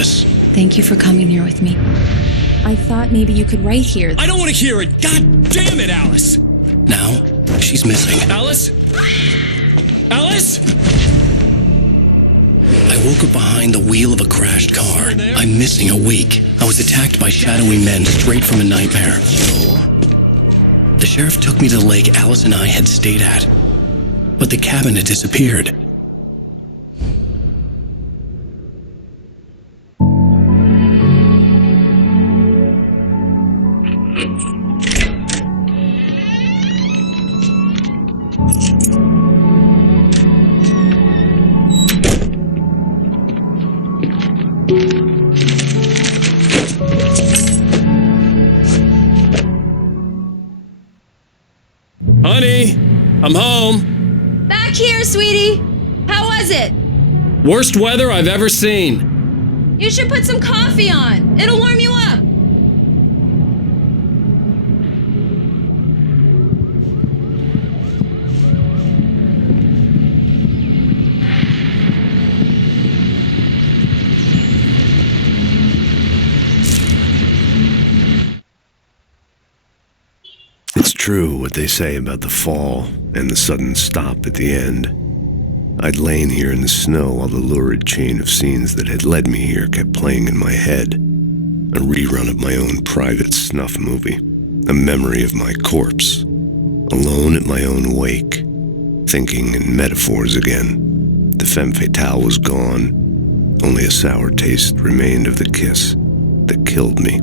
Alice. Thank you for coming here with me. I thought maybe you could write here. I don't want to hear it! God damn it, Alice! Now, she's missing. Alice? Alice? I woke up behind the wheel of a crashed car. I'm missing a week. I was attacked by shadowy men straight from a nightmare. The sheriff took me to the lake Alice and I had stayed at. But the cabin had disappeared. Honey, I'm home. Back here, sweetie. How was it? Worst weather I've ever seen. You should put some coffee on. It'll warm you up. It's true what they say about the fall and the sudden stop at the end. I'd lain here in the snow while the lurid chain of scenes that had led me here kept playing in my head. A rerun of my own private snuff movie. A memory of my corpse. Alone at my own wake. Thinking in metaphors again. The femme fatale was gone. Only a sour taste remained of the kiss that killed me.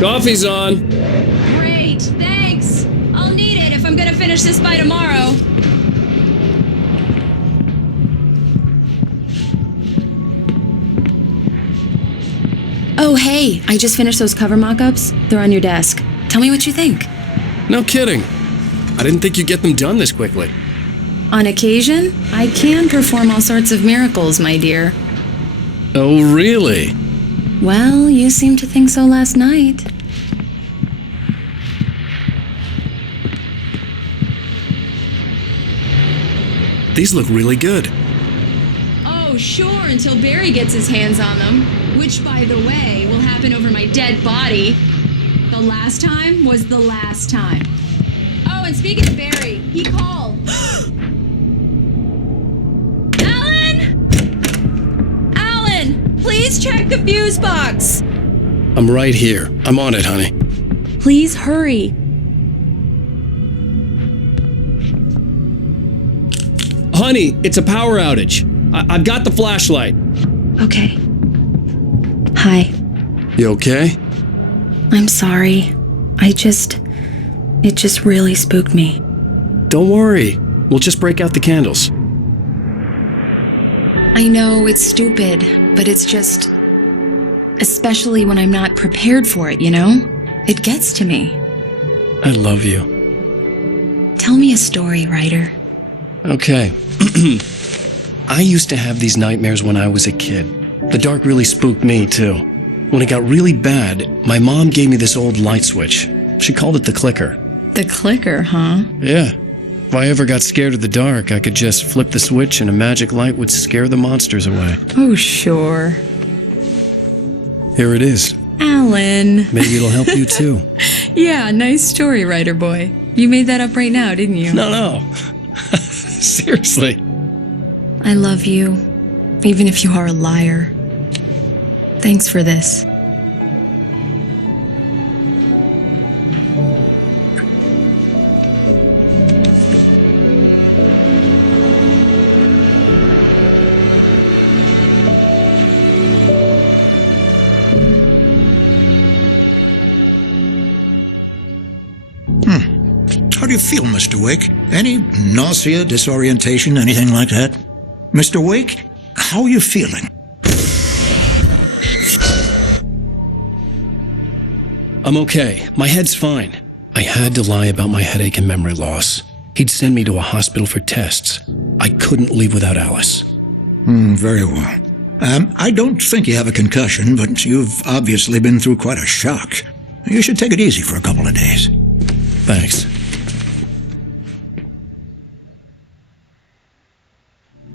Coffee's on. Great, thanks. I'll need it if I'm gonna finish this by tomorrow. Oh, hey, I just finished those cover mock-ups. They're on your desk. Tell me what you think. No kidding. I didn't think you'd get them done this quickly. On occasion, I can perform all sorts of miracles, my dear. Oh, really? Well, you seemed to think so last night. These look really good. Oh, sure, until Barry gets his hands on them. Which, by the way, will happen over my dead body. The last time was the last time. Oh, and speaking of Barry, he called. Alan, please check the fuse box. I'm right here. I'm on it, honey. Please hurry. Honey, it's a power outage. I've got the flashlight. Okay. Hi. You okay? I'm sorry. It just really spooked me. Don't worry. We'll just break out the candles. I know it's stupid, but it's just... Especially when I'm not prepared for it, you know? It gets to me. I love you. Tell me a story, writer. Okay. I used to have these nightmares when I was a kid. The dark really spooked me, too. When it got really bad, my mom gave me this old light switch. She called it the clicker. The clicker, huh? Yeah. If I ever got scared of the dark, I could just flip the switch and a magic light would scare the monsters away. Oh, sure. Here it is. Alan. Maybe it'll help you, too. Yeah, nice story, writer boy. You made that up right now, didn't you? No. Seriously. I love you, even if you are a liar. Thanks for this. do you feel, Mr. Wake? Any nausea, disorientation, anything like that? Mr. Wake, how are you feeling? I'm okay. My head's fine. I had to lie about my headache and memory loss. He'd send me to a hospital for tests. I couldn't leave without Alice. Very well. I don't think you have a concussion, but you've obviously been through quite a shock. You should take it easy for a couple of days. Thanks.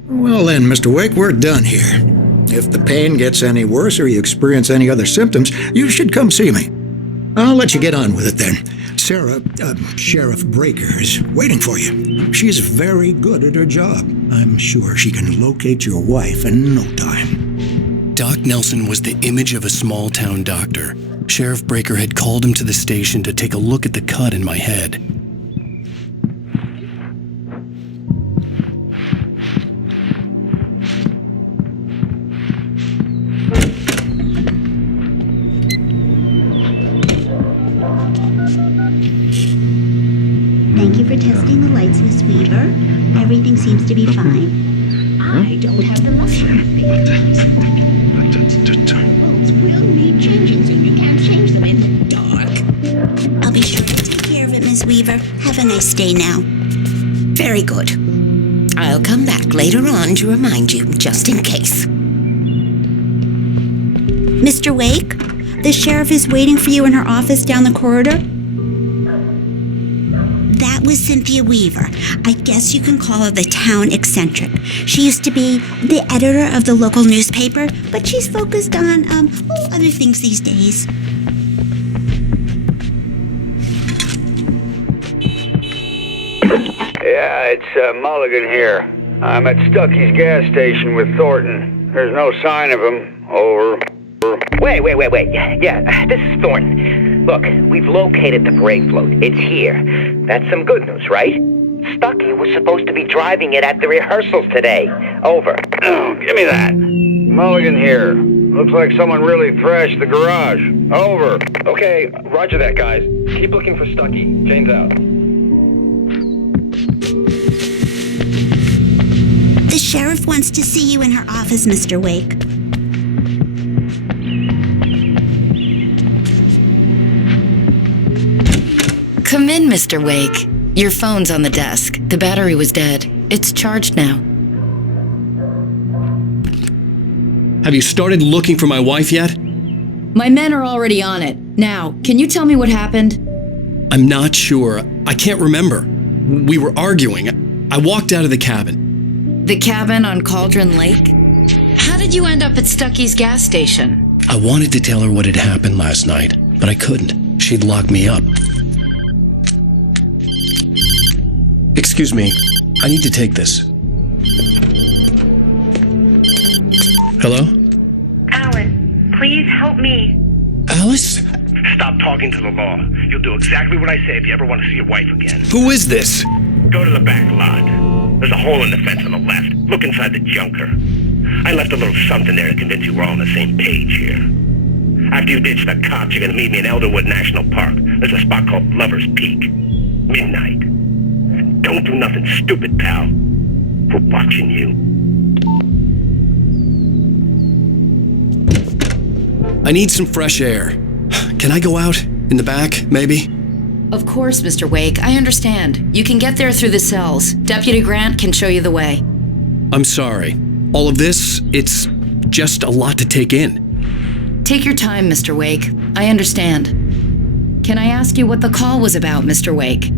Well then, Mr. Wake, we're done here. If the pain gets any worse or you experience any other symptoms, you should come see me. I'll let you get on with it then. Sarah, Sheriff Breaker, is waiting for you. She's very good at her job. I'm sure she can locate your wife in no time. Doc Nelson was the image of a small-town doctor. Sheriff Breaker had called him to the station to take a look at the cut in my head. Thank you for testing the lights, Miss Weaver. Everything seems to be fine. I don't have the luxury of being Bulbs will need changing, so you can't change them in the dark. I'll be sure to take care of it, Miss Weaver. Have a nice day now. Very good. I'll come back later on to remind you, just in case. Mr. Wake, the sheriff is waiting for you in her office down the corridor. That was Cynthia Weaver. I guess you can call her the town eccentric. She used to be the editor of the local newspaper, but she's focused on, other things these days. Yeah, it's Mulligan here. I'm at Stucky's gas station with Thornton. There's no sign of him. Over. Wait. Yeah, this is Thornton. Look, we've located the parade float. It's here. That's some good news, right? Stucky was supposed to be driving it at the rehearsals today. Over. Oh, give me that. Mulligan here. Looks like someone really thrashed the garage. Over. Okay, roger that, guys. Keep looking for Stucky. Jane's out. The sheriff wants to see you in her office, Mr. Wake. Come in, Mr. Wake. Your phone's on the desk. The battery was dead. It's charged now. Have you started looking for my wife yet? My men are already on it. Now, can you tell me what happened? I'm not sure. I can't remember. We were arguing. I walked out of the cabin. The cabin on Cauldron Lake? How did you end up at Stucky's gas station? I wanted to tell her what had happened last night, but I couldn't. She'd lock me up. Excuse me. I need to take this. Hello? Alan, please help me. Alice? Stop talking to the law. You'll do exactly what I say if you ever want to see your wife again. Who is this? Go to the back lot. There's a hole in the fence on the left. Look inside the junker. I left a little something there to convince you we're all on the same page here. After you ditch the cops, you're gonna meet me in Elderwood National Park. There's a spot called Lover's Peak. Midnight. Don't do nothing stupid, pal. We're watching you. I need some fresh air. Can I go out? In the back, maybe? Of course, Mr. Wake. I understand. You can get there through the cells. Deputy Grant can show you the way. I'm sorry. All of this, it's just a lot to take in. Take your time, Mr. Wake. I understand. Can I ask you what the call was about, Mr. Wake?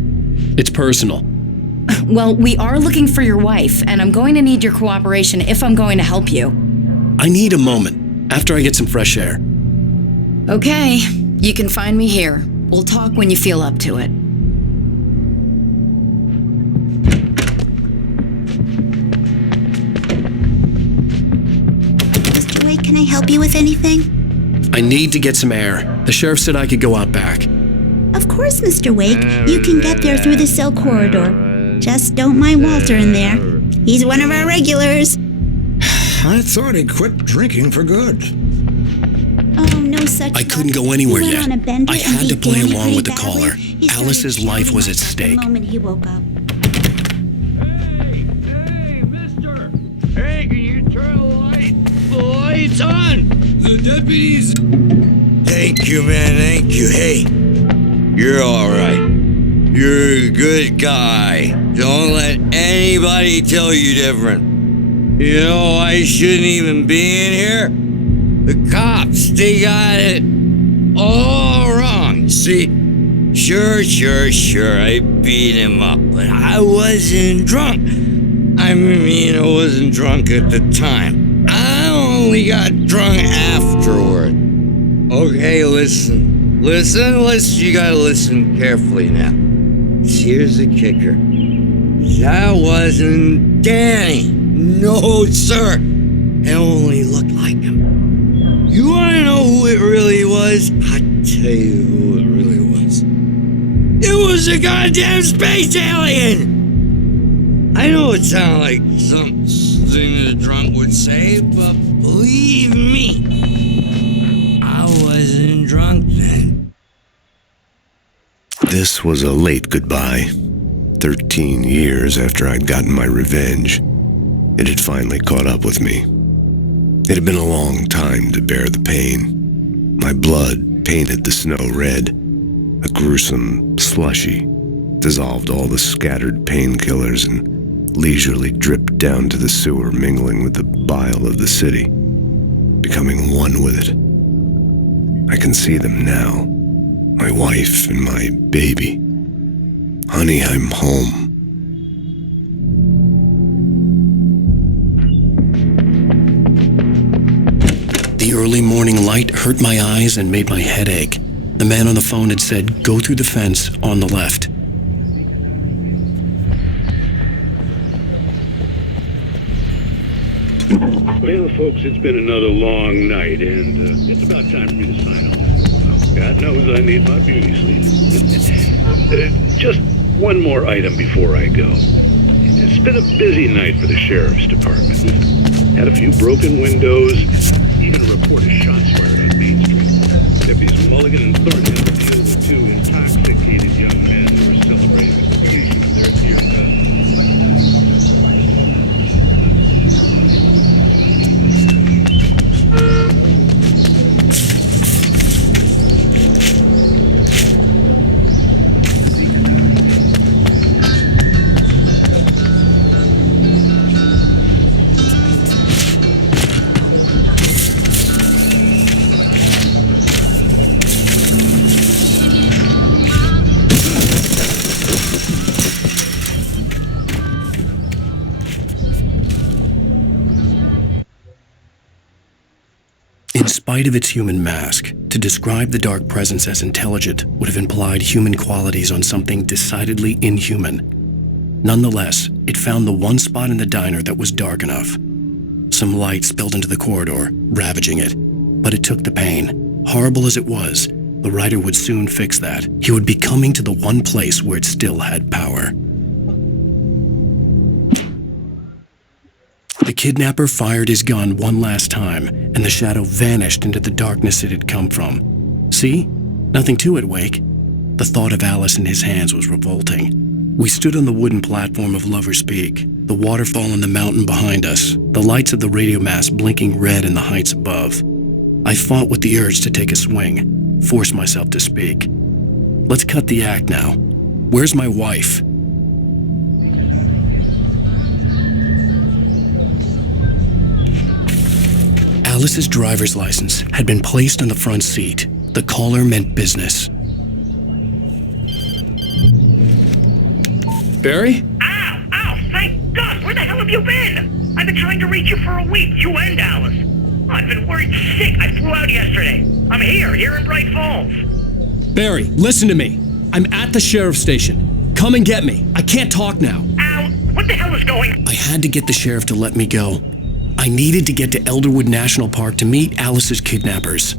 It's personal. Well, we are looking for your wife, and I'm going to need your cooperation if I'm going to help you. I need a moment, after I get some fresh air. Okay, you can find me here. We'll talk when you feel up to it. Mr. Wake, can I help you with anything? I need to get some air. The sheriff said I could go out back. Of course, Mr. Wake. You can get there through the cell corridor. Just don't mind Walter in there. He's one of our regulars. I thought he quit drinking for good. Oh, no such I couldn't luck. go anywhere He went yet. on a bender I and had to beat play Dan along pretty with the badly. caller. He started Alice's life shouting was like at that stake. The moment he woke up. Hey, mister! Hey, can you turn the lights on? The deputies... Thank you, man, thank you. Hey, you're alright. You're a good guy. Don't let anybody tell you different. You know, I shouldn't even be in here. The cops, they got it all wrong. See, sure, I beat him up, but I wasn't drunk. I mean, I wasn't drunk at the time. I only got drunk afterward. Okay, listen, you gotta listen carefully now. Here's the kicker. That wasn't Danny. No, sir. It only looked like him. You wanna know who it really was? I'll tell you who it really was. It was a goddamn space alien! I know it sounds like something a drunk would say, but believe me, I wasn't drunk then. This was a late goodbye. 13 years after I'd gotten my revenge, it had finally caught up with me. It had been a long time to bear the pain. My blood painted the snow red. A gruesome slushy dissolved all the scattered painkillers and leisurely dripped down to the sewer, mingling with the bile of the city, becoming one with it. I can see them now. My wife and my baby. Honey, I'm home. The early morning light hurt my eyes and made my head ache. The man on the phone had said, "Go through the fence on the left." Well, folks, it's been another long night, and it's about time for me to sign off. God knows I need my beauty sleep. Just one more item before I go. It's been a busy night for the sheriff's department. We've had a few broken windows, even a report of shots fired on Main Street. Deputies Mulligan and Thornton had to deal with two intoxicated young men who were celebrating the completion of their dear cousin. In spite of its human mask, to describe the dark presence as intelligent would have implied human qualities on something decidedly inhuman. Nonetheless, it found the one spot in the diner that was dark enough. Some light spilled into the corridor, ravaging it. But it took the pain. Horrible as it was, the writer would soon fix that. He would be coming to the one place where it still had power. The kidnapper fired his gun one last time, and the shadow vanished into the darkness it had come from. See? Nothing to it, Wake. The thought of Alice in his hands was revolting. We stood on the wooden platform of Lover's Peak, the waterfall in the mountain behind us, the lights of the radio mast blinking red in the heights above. I fought with the urge to take a swing, force myself to speak. Let's cut the act now. Where's my wife? Alice's driver's license had been placed on the front seat. The caller meant business. Barry? Ow! Thank God! Where the hell have you been? I've been trying to reach you for a week, you and Alice. Oh, I've been worried sick. I flew out yesterday. I'm here in Bright Falls. Barry, listen to me. I'm at the sheriff's station. Come and get me. I can't talk now. Ow! What the hell is going on? I had to get the sheriff to let me go. I needed to get to Elderwood National Park to meet Alice's kidnappers.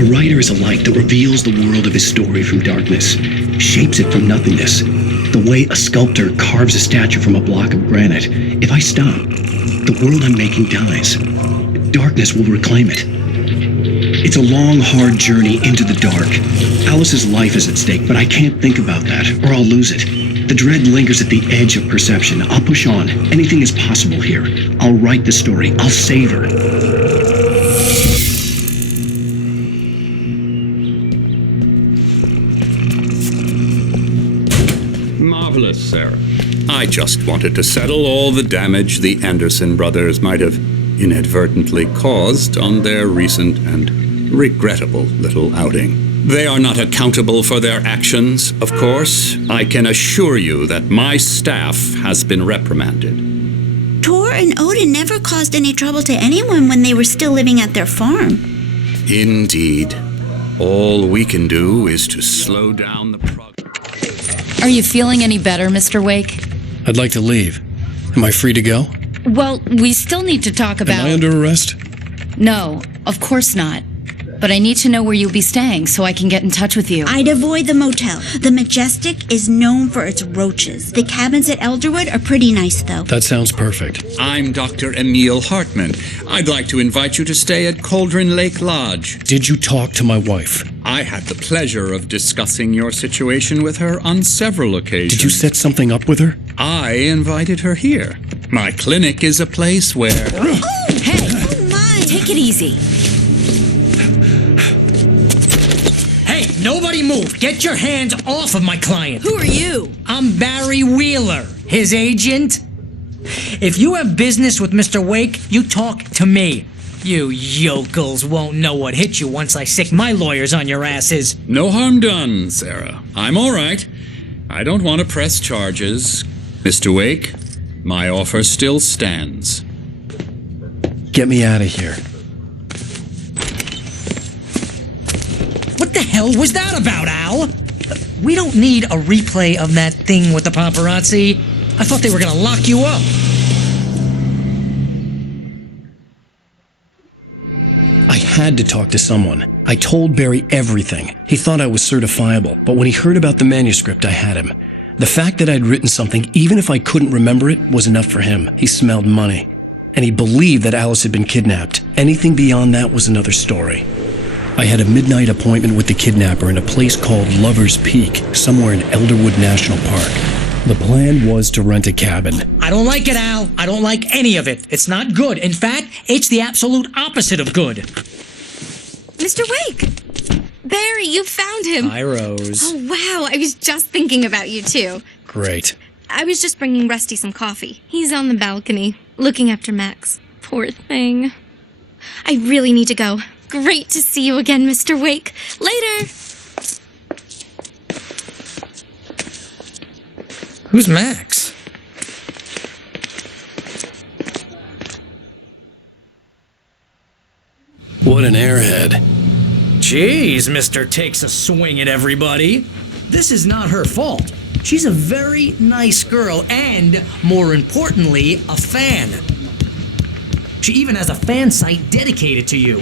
A writer is a light that reveals the world of his story from darkness, shapes it from nothingness. The way a sculptor carves a statue from a block of granite. If I stop, the world I'm making dies. Darkness will reclaim it. It's a long, hard journey into the dark. Alice's life is at stake, but I can't think about that, or I'll lose it. The dread lingers at the edge of perception. I'll push on. Anything is possible here. I'll write the story. I'll save her. Marvelous, Sarah. I just wanted to settle all the damage the Anderson brothers might have inadvertently caused on their recent and regrettable little outing. They are not accountable for their actions, of course. I can assure you that my staff has been reprimanded. Tor and Odin never caused any trouble to anyone when they were still living at their farm. Indeed. All we can do is to slow down the progress. Are you feeling any better, Mr. Wake? I'd like to leave. Am I free to go? Well, we still need to talk about... Am I under arrest? No, of course not. But I need to know where you'll be staying so I can get in touch with you. I'd avoid the motel. The Majestic is known for its roaches. The cabins at Elderwood are pretty nice, though. That sounds perfect. I'm Dr. Emil Hartman. I'd like to invite you to stay at Cauldron Lake Lodge. Did you talk to my wife? I had the pleasure of discussing your situation with her on several occasions. Did you set something up with her? I invited her here. My clinic is a place where... Oh, hey! Oh, my! Take it easy. Nobody move. Get your hands off of my client. Who are you? I'm Barry Wheeler, his agent. If you have business with Mr. Wake, you talk to me. You yokels won't know what hit you once I sick my lawyers on your asses. No harm done, Sarah. I'm all right. I don't want to press charges. Mr. Wake, my offer still stands. Get me out of here. What the hell was that about, Al? We don't need a replay of that thing with the paparazzi. I thought they were gonna lock you up. I had to talk to someone. I told Barry everything. He thought I was certifiable, but when he heard about the manuscript, I had him. The fact that I'd written something, even if I couldn't remember it, was enough for him. He smelled money. And he believed that Alice had been kidnapped. Anything beyond that was another story. I had a midnight appointment with the kidnapper in a place called Lover's Peak, somewhere in Elderwood National Park. The plan was to rent a cabin. I don't like it, Al. I don't like any of it. It's not good. In fact, it's the absolute opposite of good. Mr. Wake! Barry, you found him. Hi, Rose. Oh, wow. I was just thinking about you, too. Great. I was just bringing Rusty some coffee. He's on the balcony, looking after Max. Poor thing. I really need to go. Great to see you again, Mr. Wake. Later! Who's Max? What an airhead. Jeez, Mr. Takes a swing at everybody. This is not her fault. She's a very nice girl and, more importantly, a fan. She even has a fan site dedicated to you.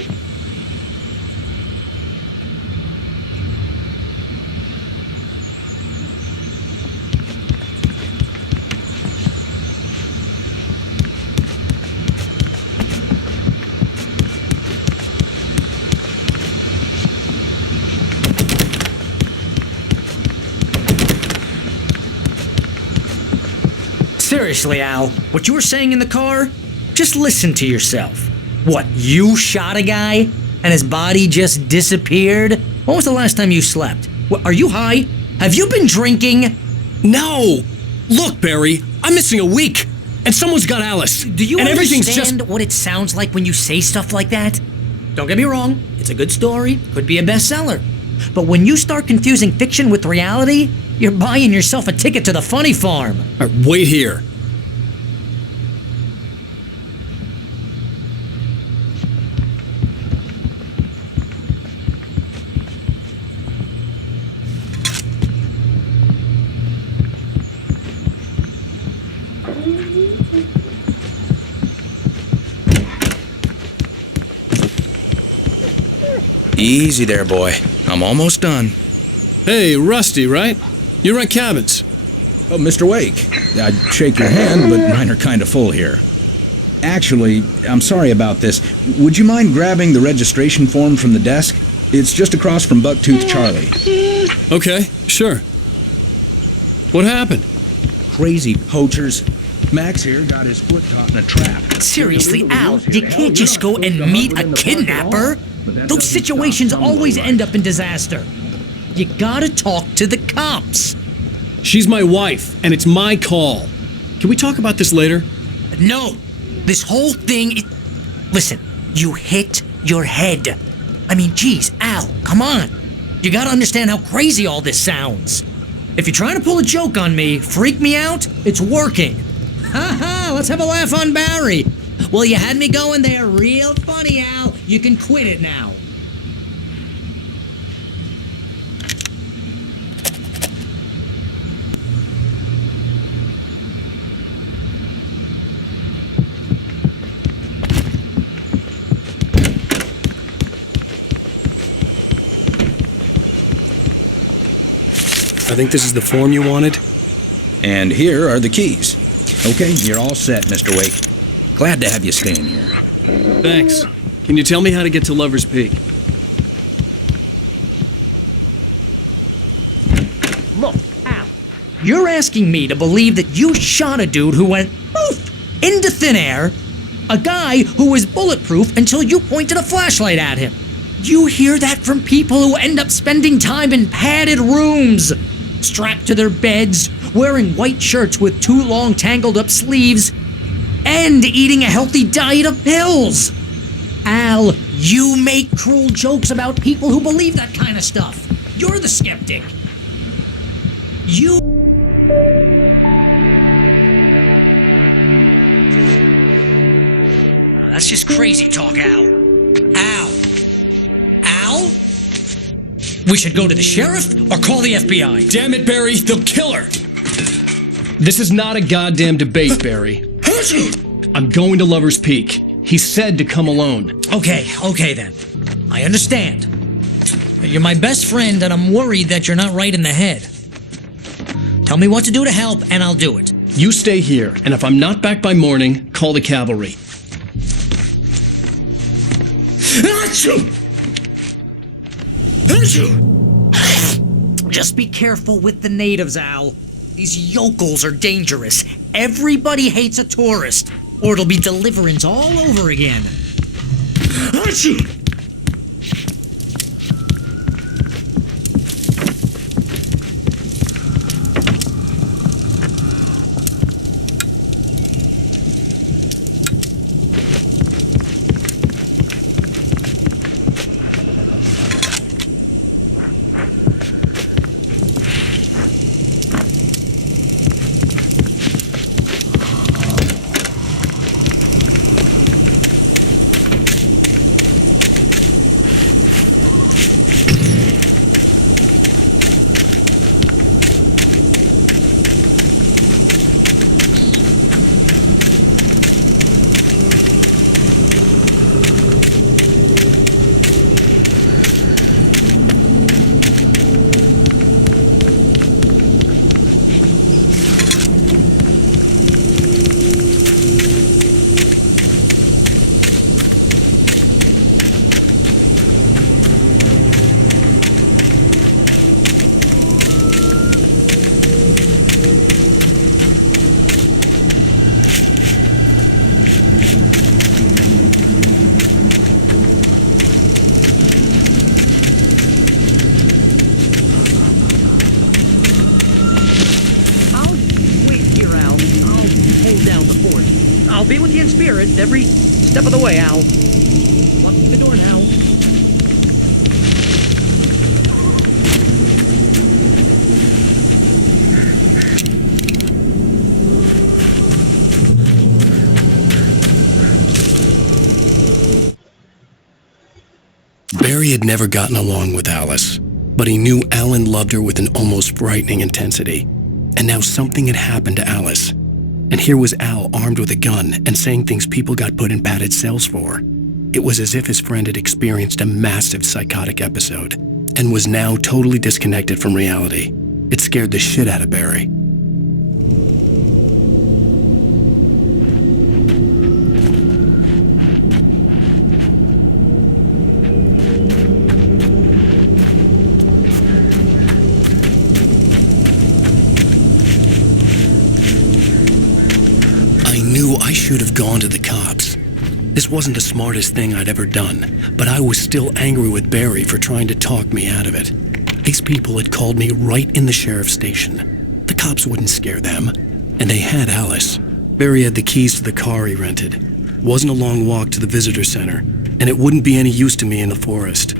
Seriously, Al, what you were saying in the car? Just listen to yourself. What, you shot a guy and his body just disappeared? When was the last time you slept? What, are you high? Have you been drinking? No! Look, Barry, I'm missing a week, and someone's got Alice. Do you and understand what it sounds like when you say stuff like that? Don't get me wrong, it's a good story, could be a bestseller. But when you start confusing fiction with reality, you're buying yourself a ticket to the funny farm. All right, wait here. Easy there, boy. I'm almost done. Hey, Rusty, right? You rent cabins. Oh, Mr. Wake, I'd shake your hand, but mine are kind of full here. Actually, I'm sorry about this. Would you mind grabbing the registration form from the desk? It's just across from Bucktooth Charlie. Okay, sure. What happened? Crazy poachers. Max here got his foot caught in a trap. Seriously, Al, you can't just go and meet a kidnapper. Those situations always end up in disaster. You gotta talk to the cops. She's my wife, and it's my call. Can we talk about this later? No. This whole thing is... Listen, you hit your head. I mean, geez, Al, come on. You gotta understand how crazy all this sounds. If you're trying to pull a joke on me, freak me out, it's working. Ha ha, let's have a laugh on Barry. Well, you had me going there real funny, Al. You can quit it now. I think this is the form you wanted. And here are the keys. Okay, you're all set, Mr. Wake. Glad to have you staying here. Thanks. Can you tell me how to get to Lover's Peak? Look, Al, you're asking me to believe that you shot a dude who went poof into thin air, a guy who was bulletproof until you pointed a flashlight at him. You hear that from people who end up spending time in padded rooms, strapped to their beds, wearing white shirts with too long tangled up sleeves, and eating a healthy diet of pills. Al, you make cruel jokes about people who believe that kind of stuff. You're the skeptic. You... That's just crazy talk, Al. Al? Al? We should go to the sheriff or call the FBI. Damn it, Barry, they'll kill her. This is not a goddamn debate, Barry. I'm going to Lover's Peak. He said to come alone. Okay then. I understand. You're my best friend, and I'm worried that you're not right in the head. Tell me what to do to help, and I'll do it. You stay here, and if I'm not back by morning, call the cavalry. Just be careful with the natives, Al. These yokels are dangerous. Everybody hates a tourist, or it'll be deliverance all over again. I'll be with you in spirit every step of the way, Al. Locking the door now. Barry had never gotten along with Alice, but he knew Alan loved her with an almost frightening intensity. And now something had happened to Alice. And here was Al armed with a gun and saying things people got put in padded cells for. It was as if his friend had experienced a massive psychotic episode and was now totally disconnected from reality. It scared the shit out of Barry. I knew I should have gone to the cops. This wasn't the smartest thing I'd ever done, but I was still angry with Barry for trying to talk me out of it. These people had called me right in the sheriff's station. The cops wouldn't scare them, and they had Alice. Barry had the keys to the car he rented. It wasn't a long walk to the visitor center, and it wouldn't be any use to me in the forest.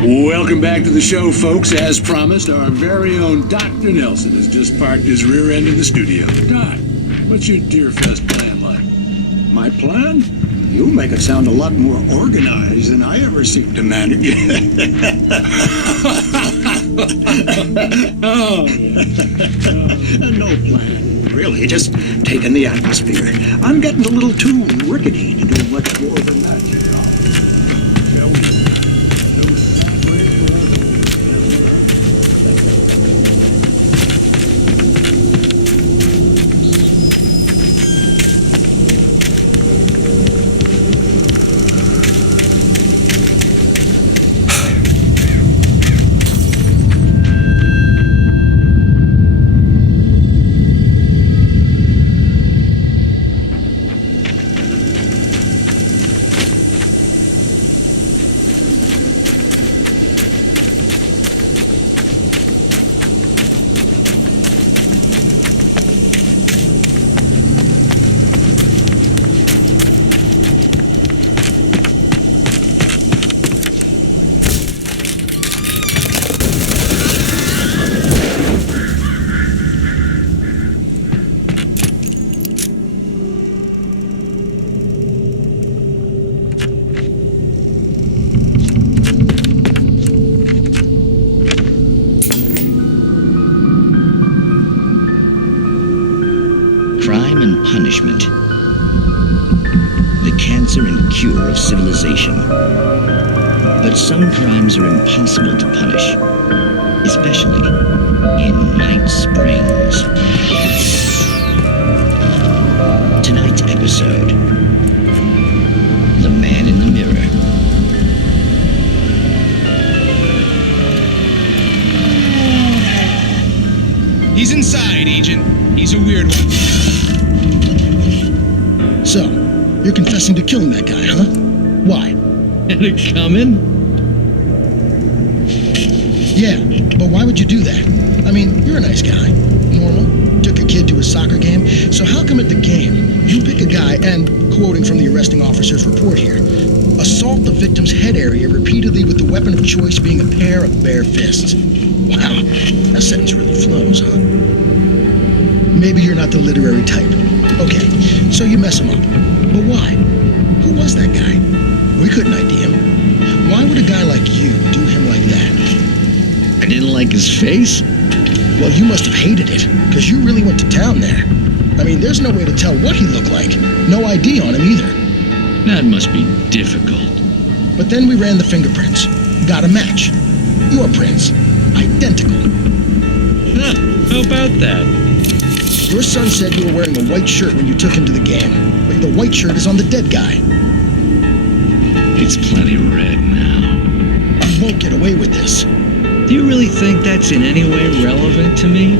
Welcome back to the show, folks. As promised, our very own Dr. Nelson has just parked his rear end in the studio. Doc, what's your Deerfest plan like? My plan? You make it sound a lot more organized than I ever seem to manage. No plan, really. Just taking the atmosphere. I'm getting a little too rickety to do much more than that, you know. Crime and punishment. The cancer and cure of civilization. But some crimes are impossible to punish, especially in Night Springs. Tonight's episode, The Man in the Mirror. He's inside, Agent. He's a weird one. So, you're confessing to killing that guy, huh? Why? Had it coming? Yeah, but why would you do that? I mean, you're a nice guy. Normal. Took a kid to a soccer game. So how come at the game, you pick a guy and, quoting from the arresting officer's report here, assault the victim's head area repeatedly with the weapon of choice being a pair of bare fists? Wow, that sentence really flows, huh? Maybe you're not the literary type. Okay, so you mess him up. But why? Who was that guy? We couldn't ID him. Why would a guy like you do him like that? I didn't like his face? Well, you must have hated it, because you really went to town there. I mean, there's no way to tell what he looked like. No ID on him either. That must be difficult. But then we ran the fingerprints. Got a match. Your prints. Identical. Huh, how about that? Your son said you were wearing a white shirt when you took him to the game, but the white shirt is on the dead guy. It's plenty red now. You won't get away with this. Do you really think that's in any way relevant to me?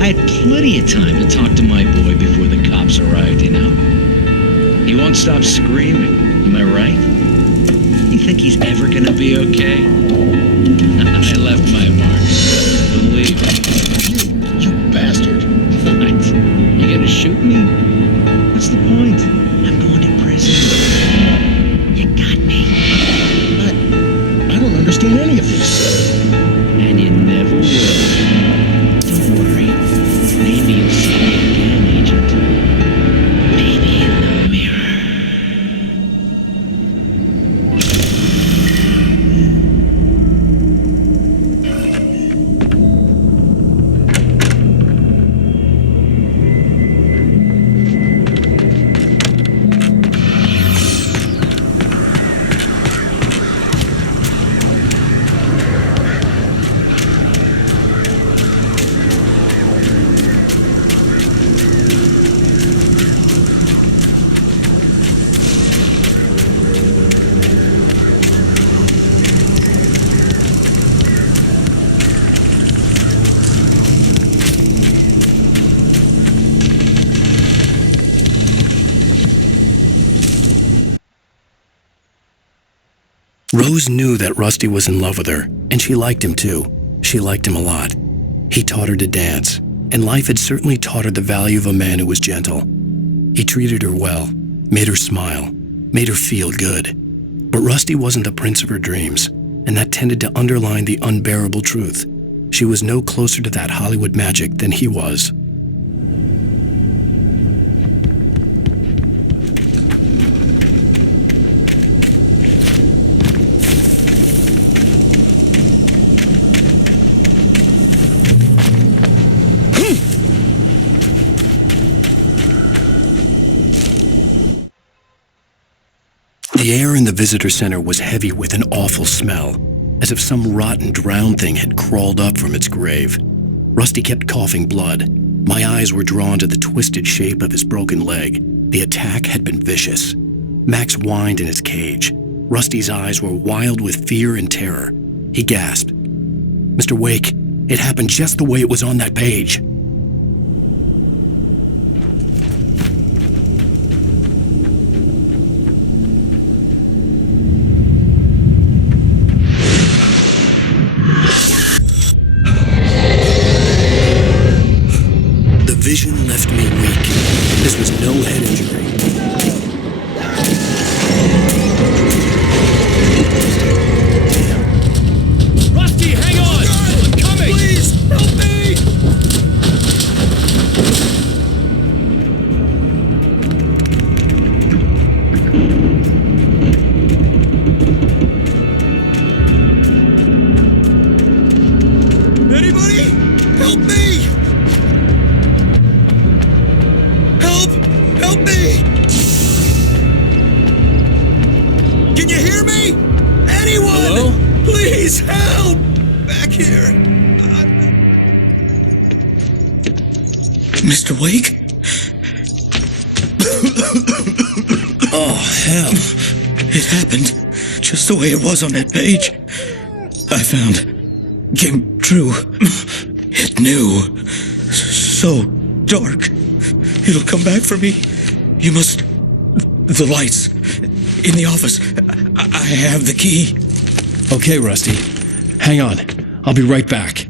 I had plenty of time to talk to my boy before the cops arrived, you know? He won't stop screaming, am I right? He think he's ever gonna be okay? I left my mark. Believe me. You bastard. What? You gonna shoot me? What's the point? I'm going to prison. You got me. I don't understand any of this. And you never will. Don't worry. Maybe you'll see me again, Agent. Maybe in the mirror. Rose knew that Rusty was in love with her, and she liked him too. She liked him a lot. He taught her to dance, and life had certainly taught her the value of a man who was gentle. He treated her well, made her smile, made her feel good. But Rusty wasn't the prince of her dreams, and that tended to underline the unbearable truth. She was no closer to that Hollywood magic than he was. The air in the visitor center was heavy with an awful smell, as if some rotten drowned thing had crawled up from its grave. Rusty kept coughing blood. My eyes were drawn to the twisted shape of his broken leg. The attack had been vicious. Max whined in his cage. Rusty's eyes were wild with fear and terror. He gasped, "Mr. Wake, it happened just the way it was on that page." Vision left me weak. This was no head injury. Rusty, hang on! I'm coming! Please, help me! Anybody? Help me! Help me! Can you hear me? Anyone? Hello? Please help! Back here. Mr. Wake? Oh, hell. It happened just the way it was on that page. I found. Came true. It knew. So dark. It'll come back for me. You must... The lights. In the office. I have the key. Okay, Rusty. Hang on. I'll be right back.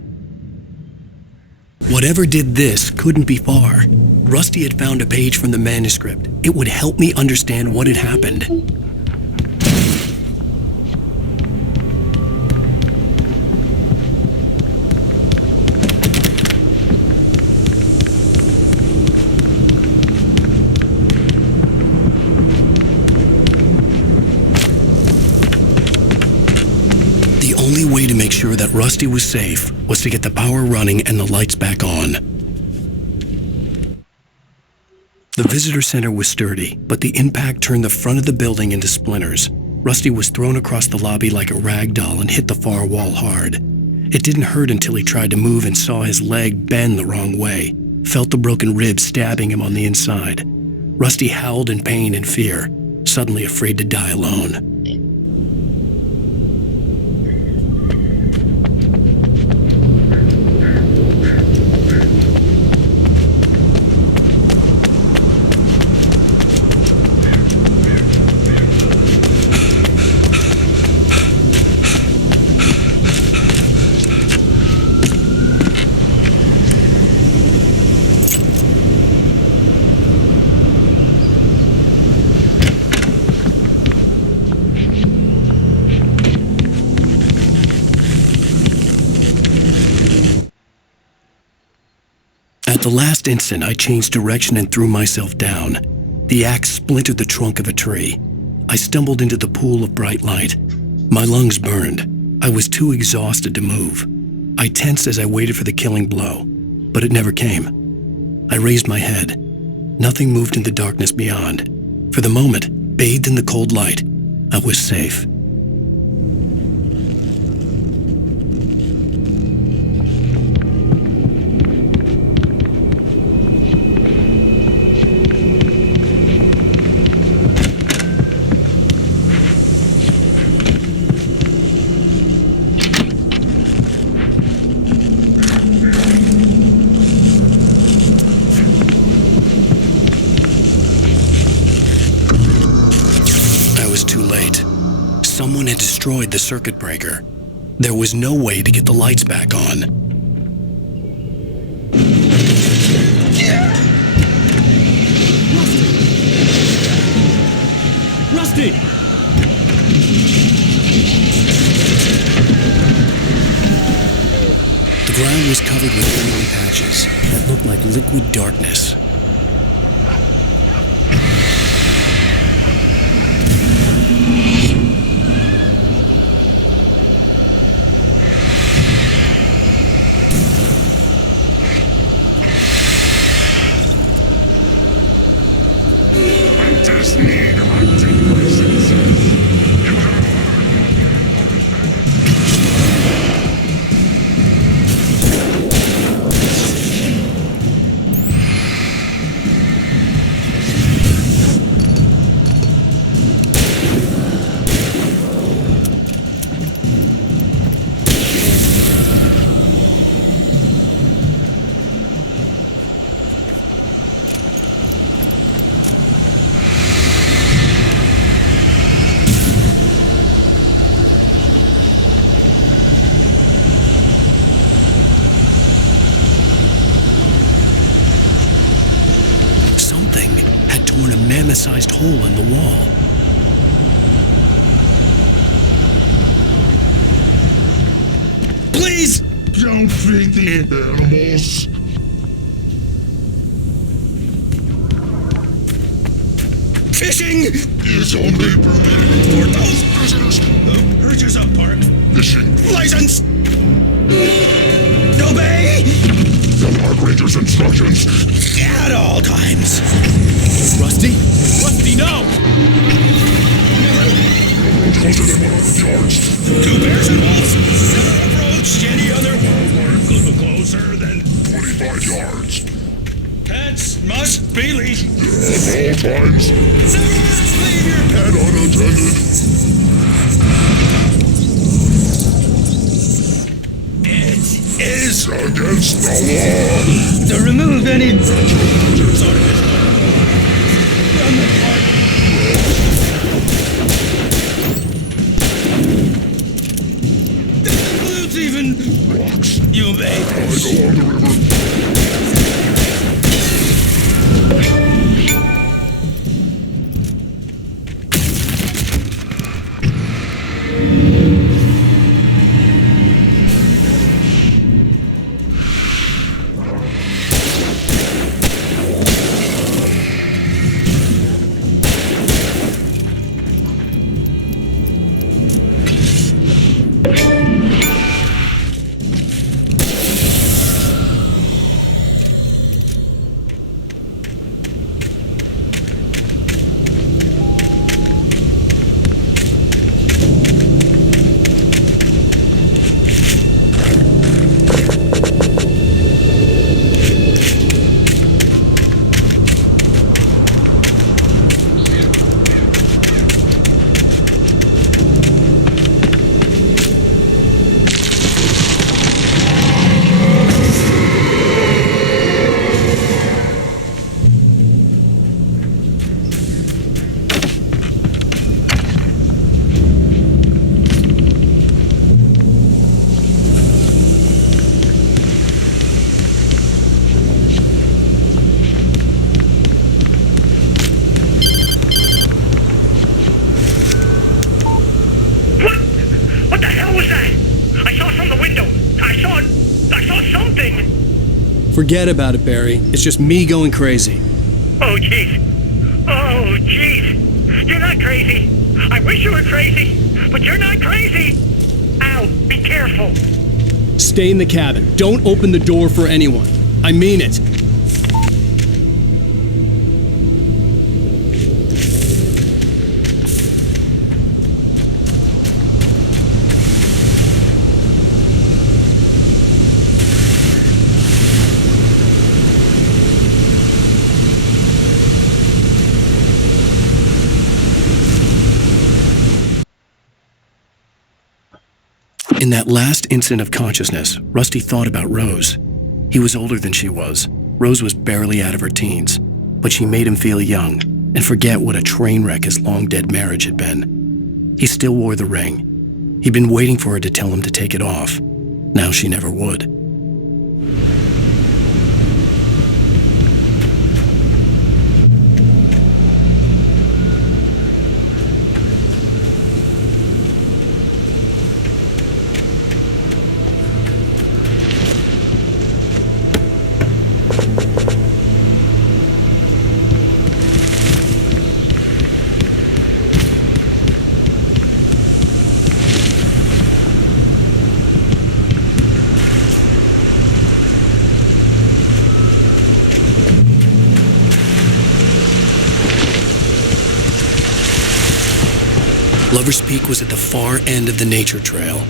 Whatever did this couldn't be far. Rusty had found a page from the manuscript. It would help me understand what had happened. The only way to make sure that Rusty was safe was to get the power running and the lights back on. The visitor center was sturdy, but the impact turned the front of the building into splinters. Rusty was thrown across the lobby like a rag doll and hit the far wall hard. It didn't hurt until he tried to move and saw his leg bend the wrong way, felt the broken rib stabbing him on the inside. Rusty howled in pain and fear, suddenly afraid to die alone. At the last instant, I changed direction and threw myself down. The axe splintered the trunk of a tree. I stumbled into the pool of bright light. My lungs burned. I was too exhausted to move. I tensed as I waited for the killing blow, but it never came. I raised my head. Nothing moved in the darkness beyond. For the moment, bathed in the cold light, I was safe. Someone had destroyed the circuit breaker. There was no way to get the lights back on. Rusty! The ground was covered with oily patches that looked like liquid darkness. Mammoth-sized hole in the wall. Please! Don't feed the animals. Fishing is only permitted for those prisoners who purchase a park fishing license. Obey the park ranger's instructions at all times. Rusty? Rusty, no! Closer than 100 yards. 2 bears and wolves never approached any other wildlife closer than 25 yards. Pets must be leashed at all times. Never leave your pet unattended. It is against the law to remove any sort of from the park. This includes even rocks. You may go on the river. Forget about it, Barry. It's just me going crazy. Oh, jeez. Oh, jeez. You're not crazy. I wish you were crazy, but you're not crazy. Al, be careful. Stay in the cabin. Don't open the door for anyone. I mean it. In that last instant of consciousness, Rusty thought about Rose. He was older than she was. Rose was barely out of her teens, but she made him feel young and forget what a train wreck his long-dead marriage had been. He still wore the ring. He'd been waiting for her to tell him to take it off. Now she never would. Lover's Peak was at the far end of the nature trail.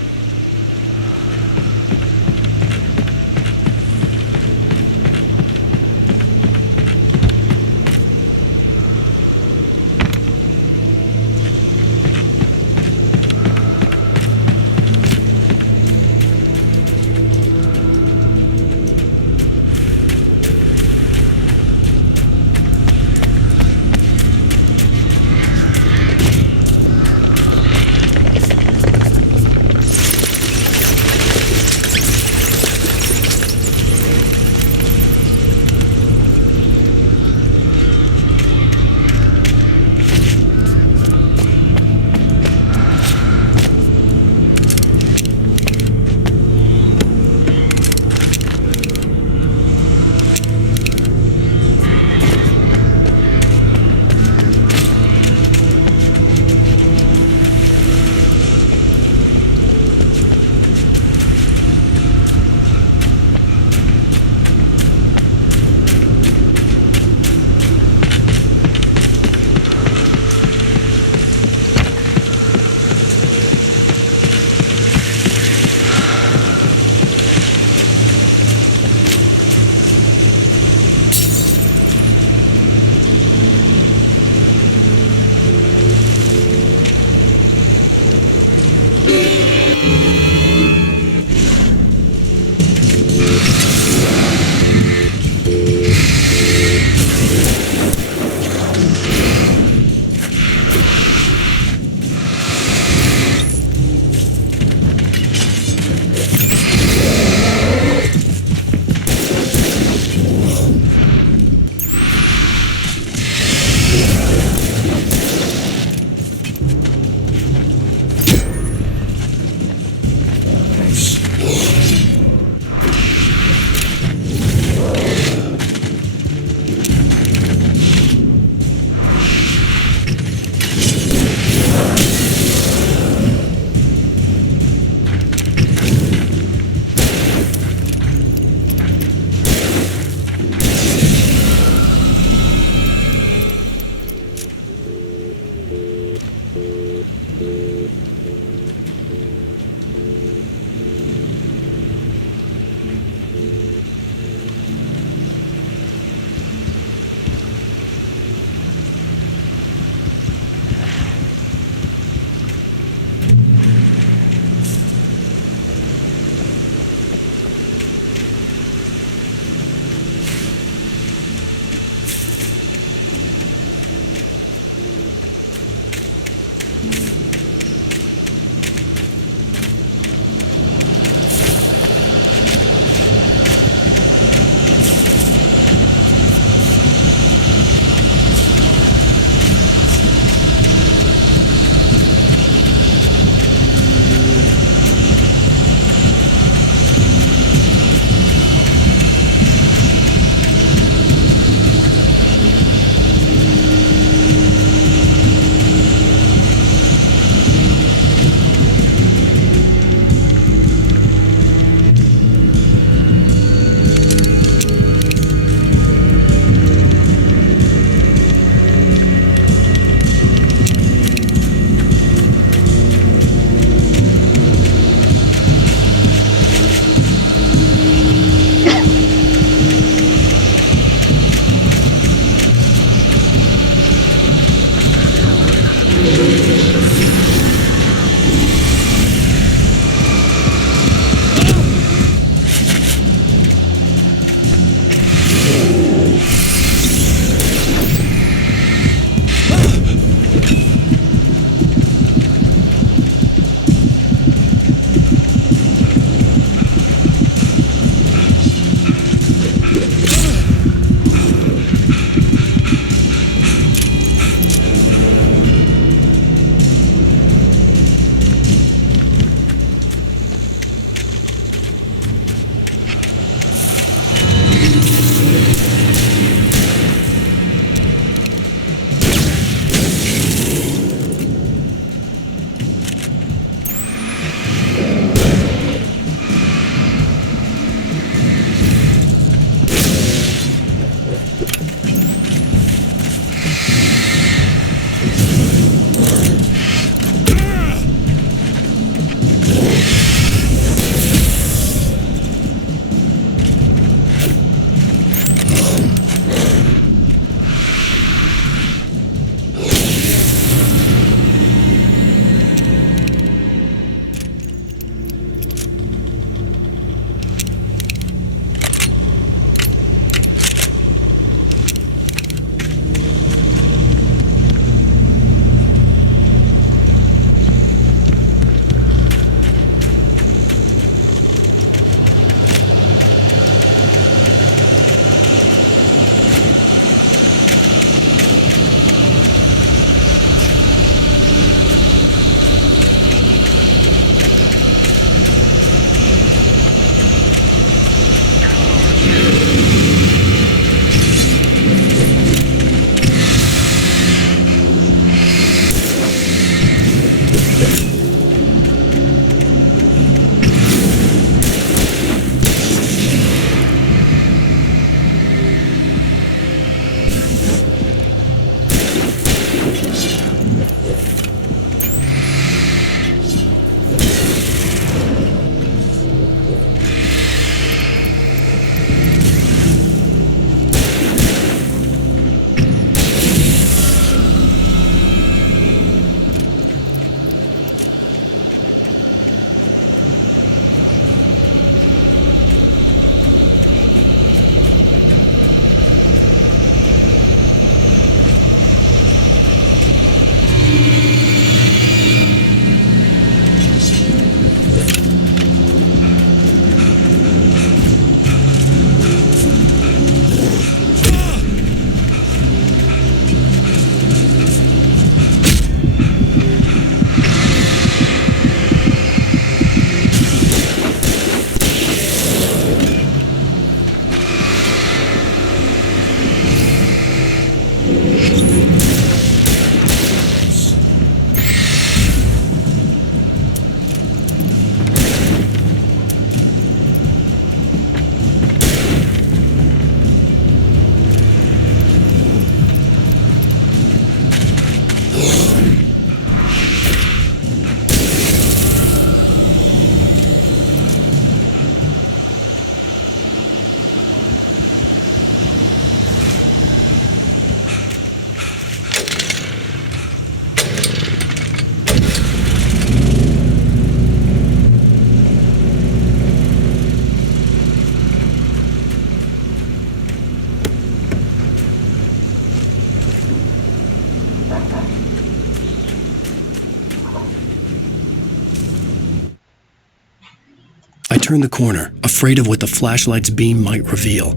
I turned the corner, afraid of what the flashlight's beam might reveal.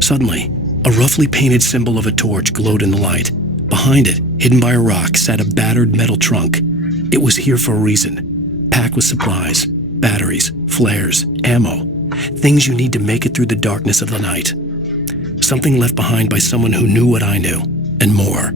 Suddenly, a roughly painted symbol of a torch glowed in the light. Behind it, hidden by a rock, sat a battered metal trunk. It was here for a reason, packed with supplies, batteries, flares, ammo, things you need to make it through the darkness of the night. Something left behind by someone who knew what I knew, and more.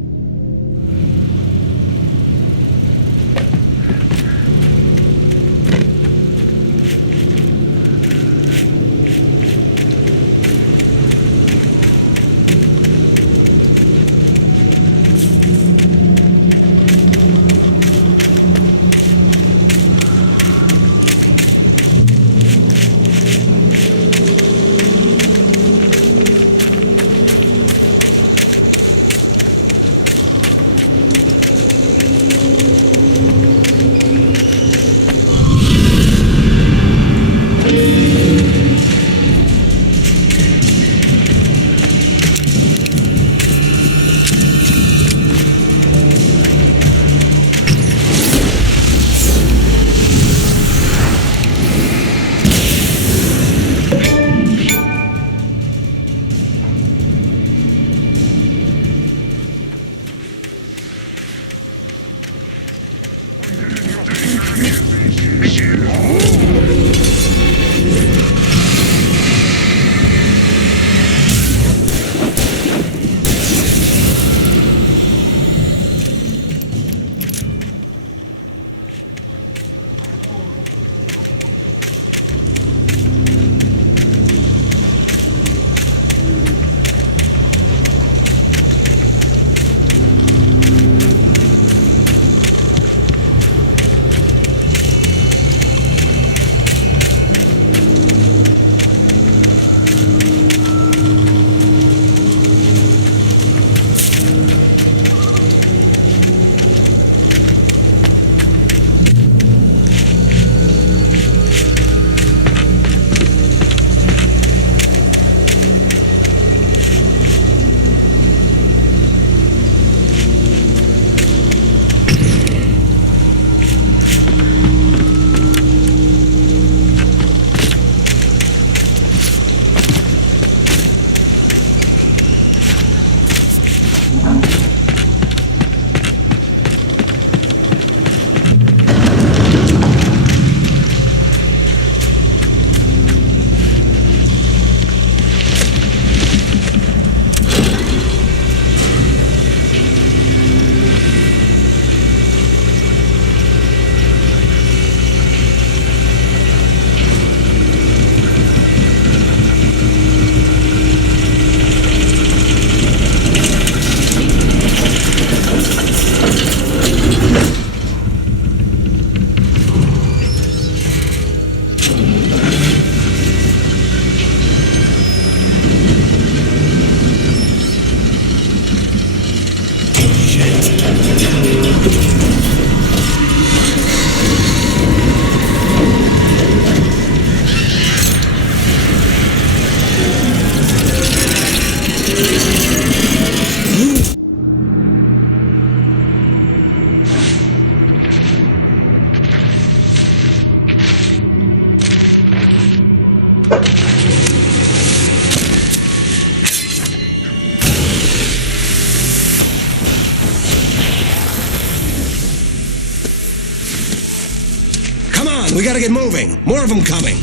We gotta get moving. More of them coming.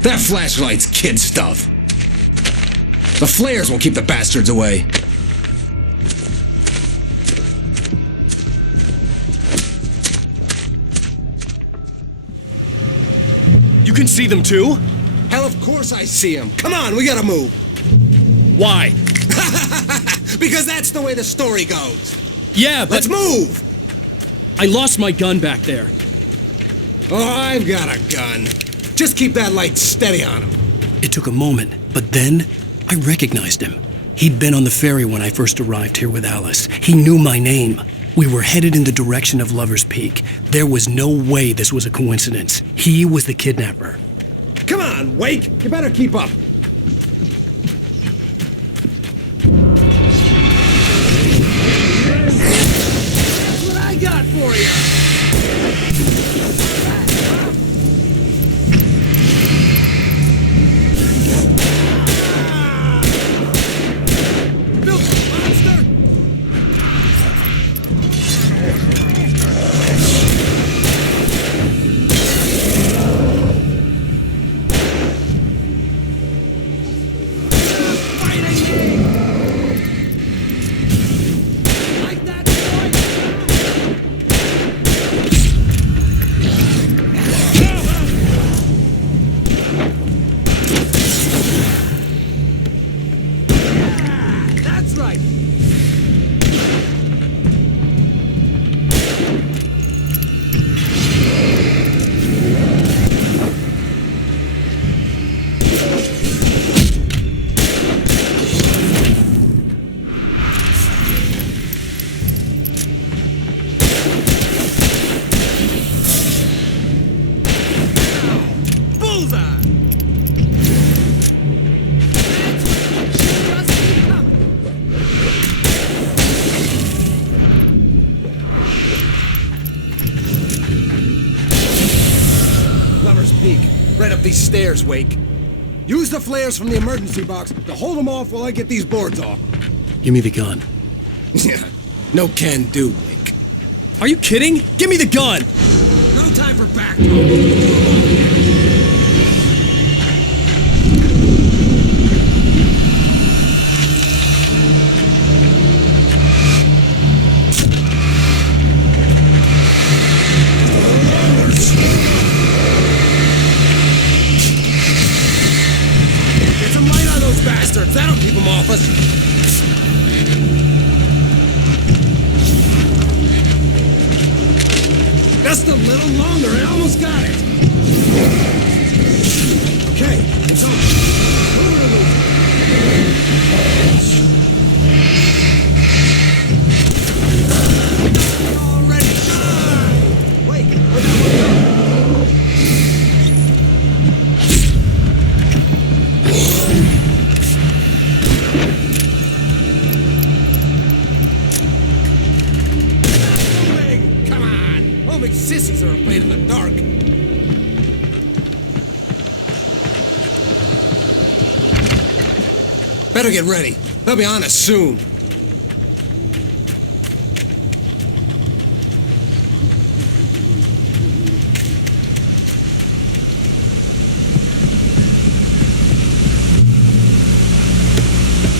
That flashlight's kid stuff. The flares will keep the bastards away. You can see them too? Hell, of course I see them. Come on, we gotta move. Why? Because that's the way the story goes. Yeah, but... Let's move! I lost my gun back there. Oh, I've got a gun. Just keep that light steady on him. It took a moment, but then I recognized him. He'd been on the ferry when I first arrived here with Alice. He knew my name. We were headed in the direction of Lover's Peak. There was no way this was a coincidence. He was the kidnapper. Come on, Wake! You better keep up. That's what I got for you! Right up these stairs, Wake. Use the flares from the emergency box to hold them off while I get these boards off. Give me the gun. Yeah, no can do, Wake. Are you kidding? Give me the gun! No time for back talk. Bastards, that'll keep them off us. Just a little longer, I almost got it. Okay, it's on. Already. Wait, where'd that one go? Sissies are afraid of the dark. Better get ready. They'll be on us soon.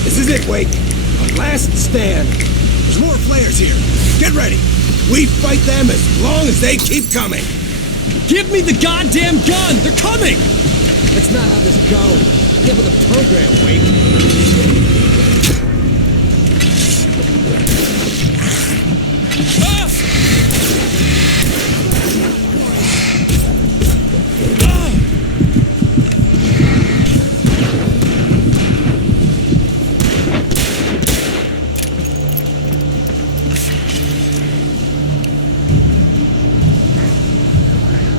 This is it, Wake. Our last stand. There's more flares here. Get ready. We fight them as long as they keep coming. Give me the goddamn gun! They're coming! That's not how this goes. Get with the program, Wake.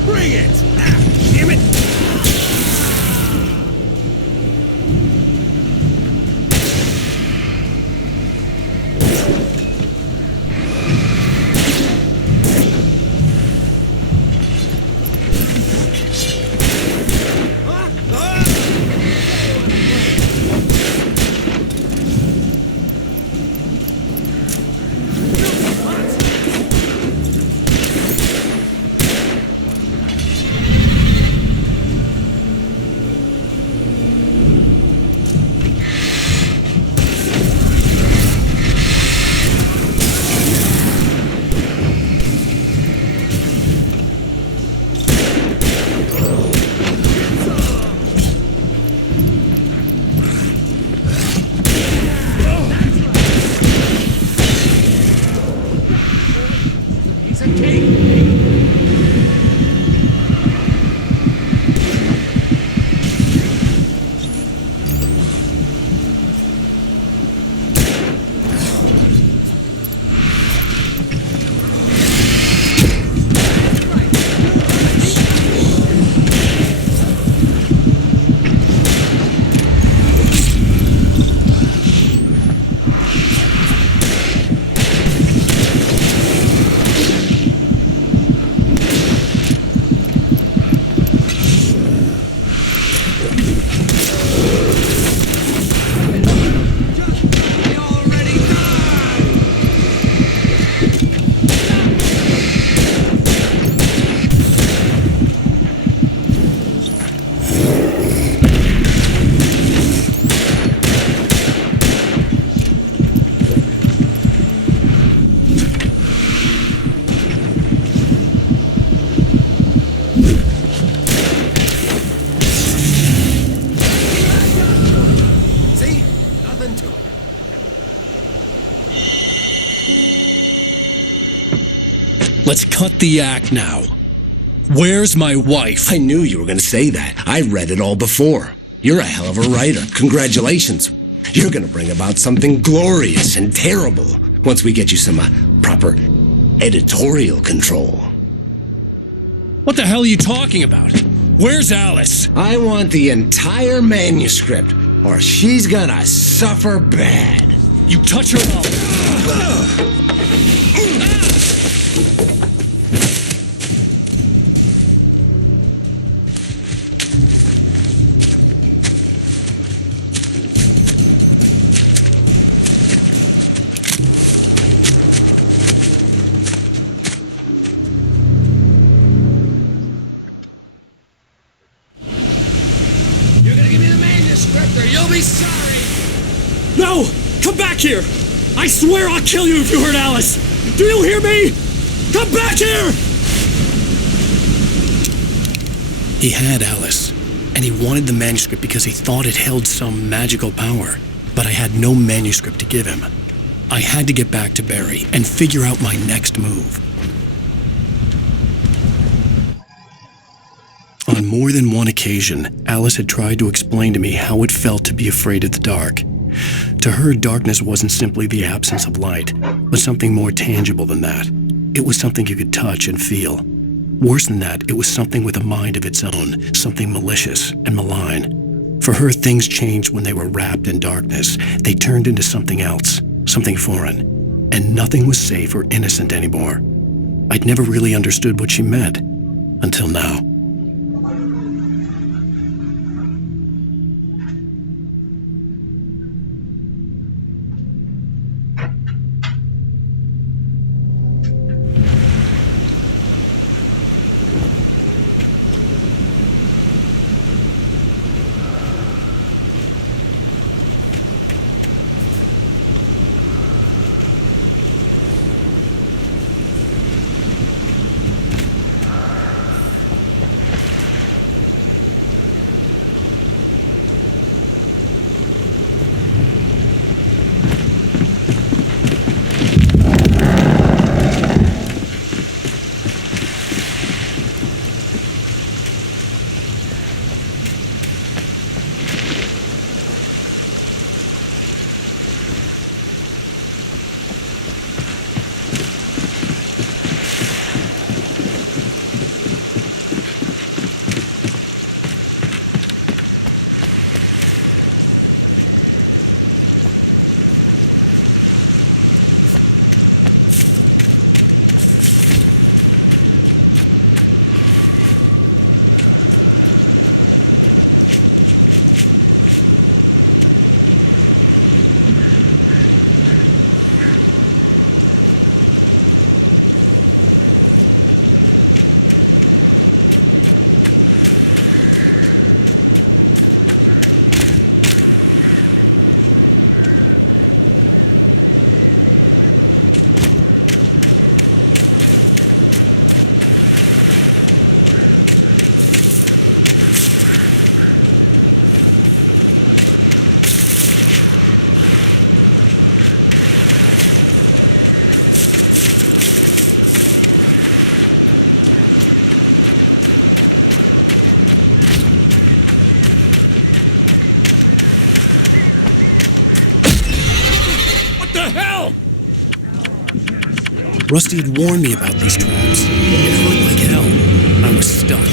Bring it! Damn it! Let's cut the act now. Where's my wife? I knew you were going to say that. I read it all before. You're a hell of a writer. Congratulations. You're going to bring about something glorious and terrible once we get you some proper editorial control. What the hell are you talking about? Where's Alice? I want the entire manuscript, or she's gonna suffer bad. You touch her mouth. You're gonna give me the manuscript or you'll be sorry! No! Come back here! I swear I'll kill you if you hurt Alice! Do you hear me? Come back here! He had Alice, and he wanted the manuscript because he thought it held some magical power. But I had no manuscript to give him. I had to get back to Barry and figure out my next move. On more than one occasion, Alice had tried to explain to me how it felt to be afraid of the dark. To her, darkness wasn't simply the absence of light, but something more tangible than that. It was something you could touch and feel. Worse than that, it was something with a mind of its own, something malicious and malign. For her, things changed when they were wrapped in darkness. They turned into something else, something foreign, and nothing was safe or innocent anymore. I'd never really understood what she meant, until now. Rusty had warned me about these traps. It hurt like hell. I was stuck.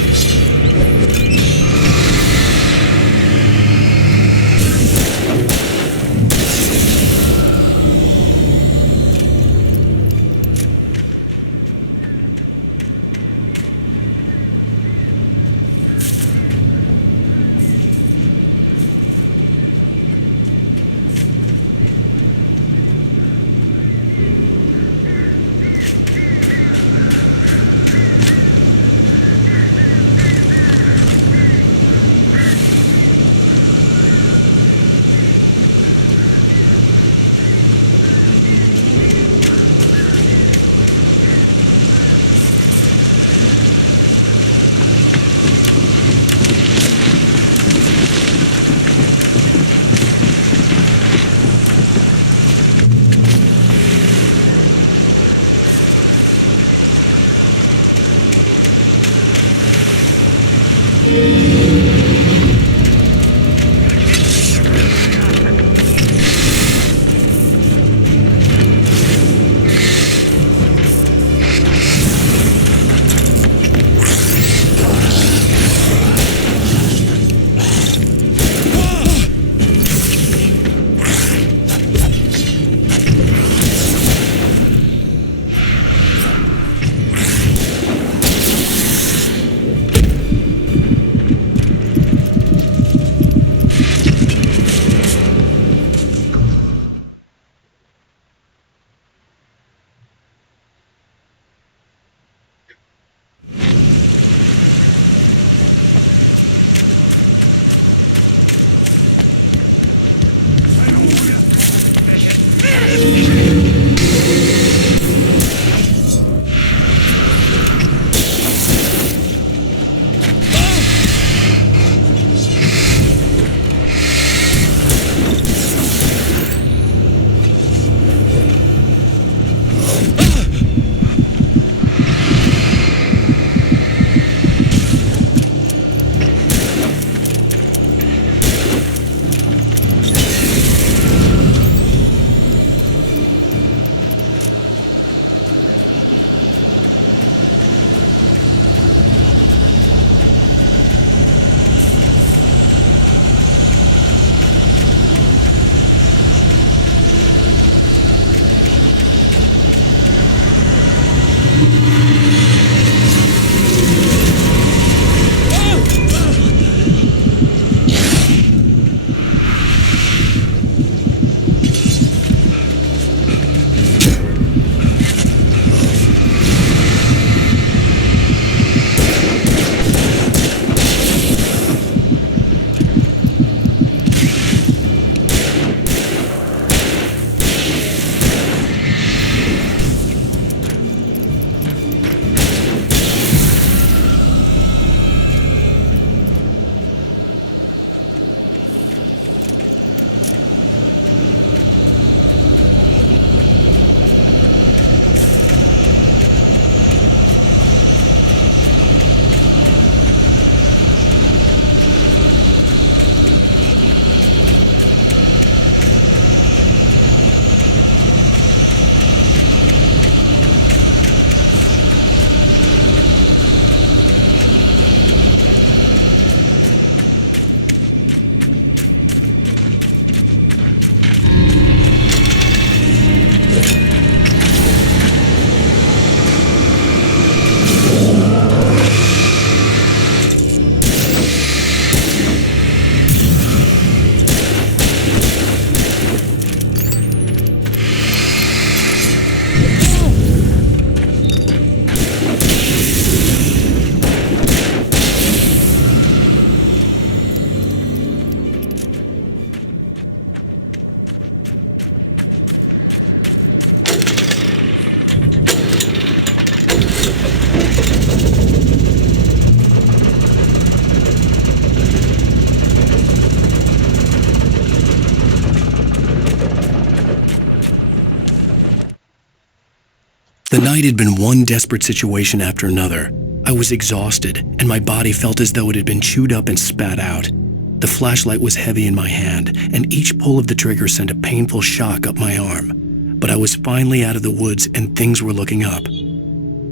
The night had been one desperate situation after another. I was exhausted, and my body felt as though it had been chewed up and spat out. The flashlight was heavy in my hand, and each pull of the trigger sent a painful shock up my arm. But I was finally out of the woods, and things were looking up.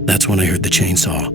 That's when I heard the chainsaw.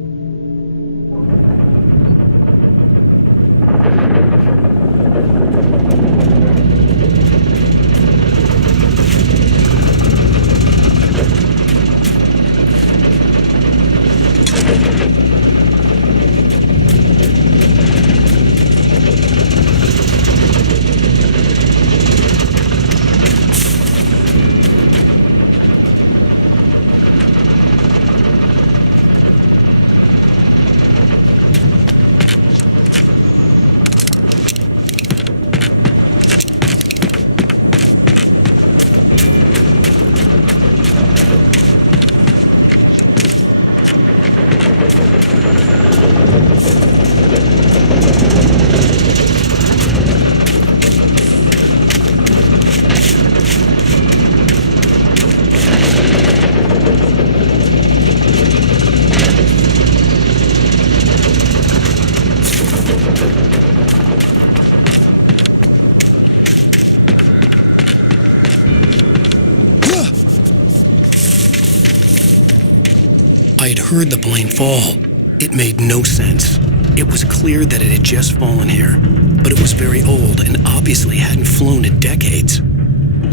heard the plane fall. It made no sense. It was clear that it had just fallen here, but it was very old and obviously hadn't flown in decades.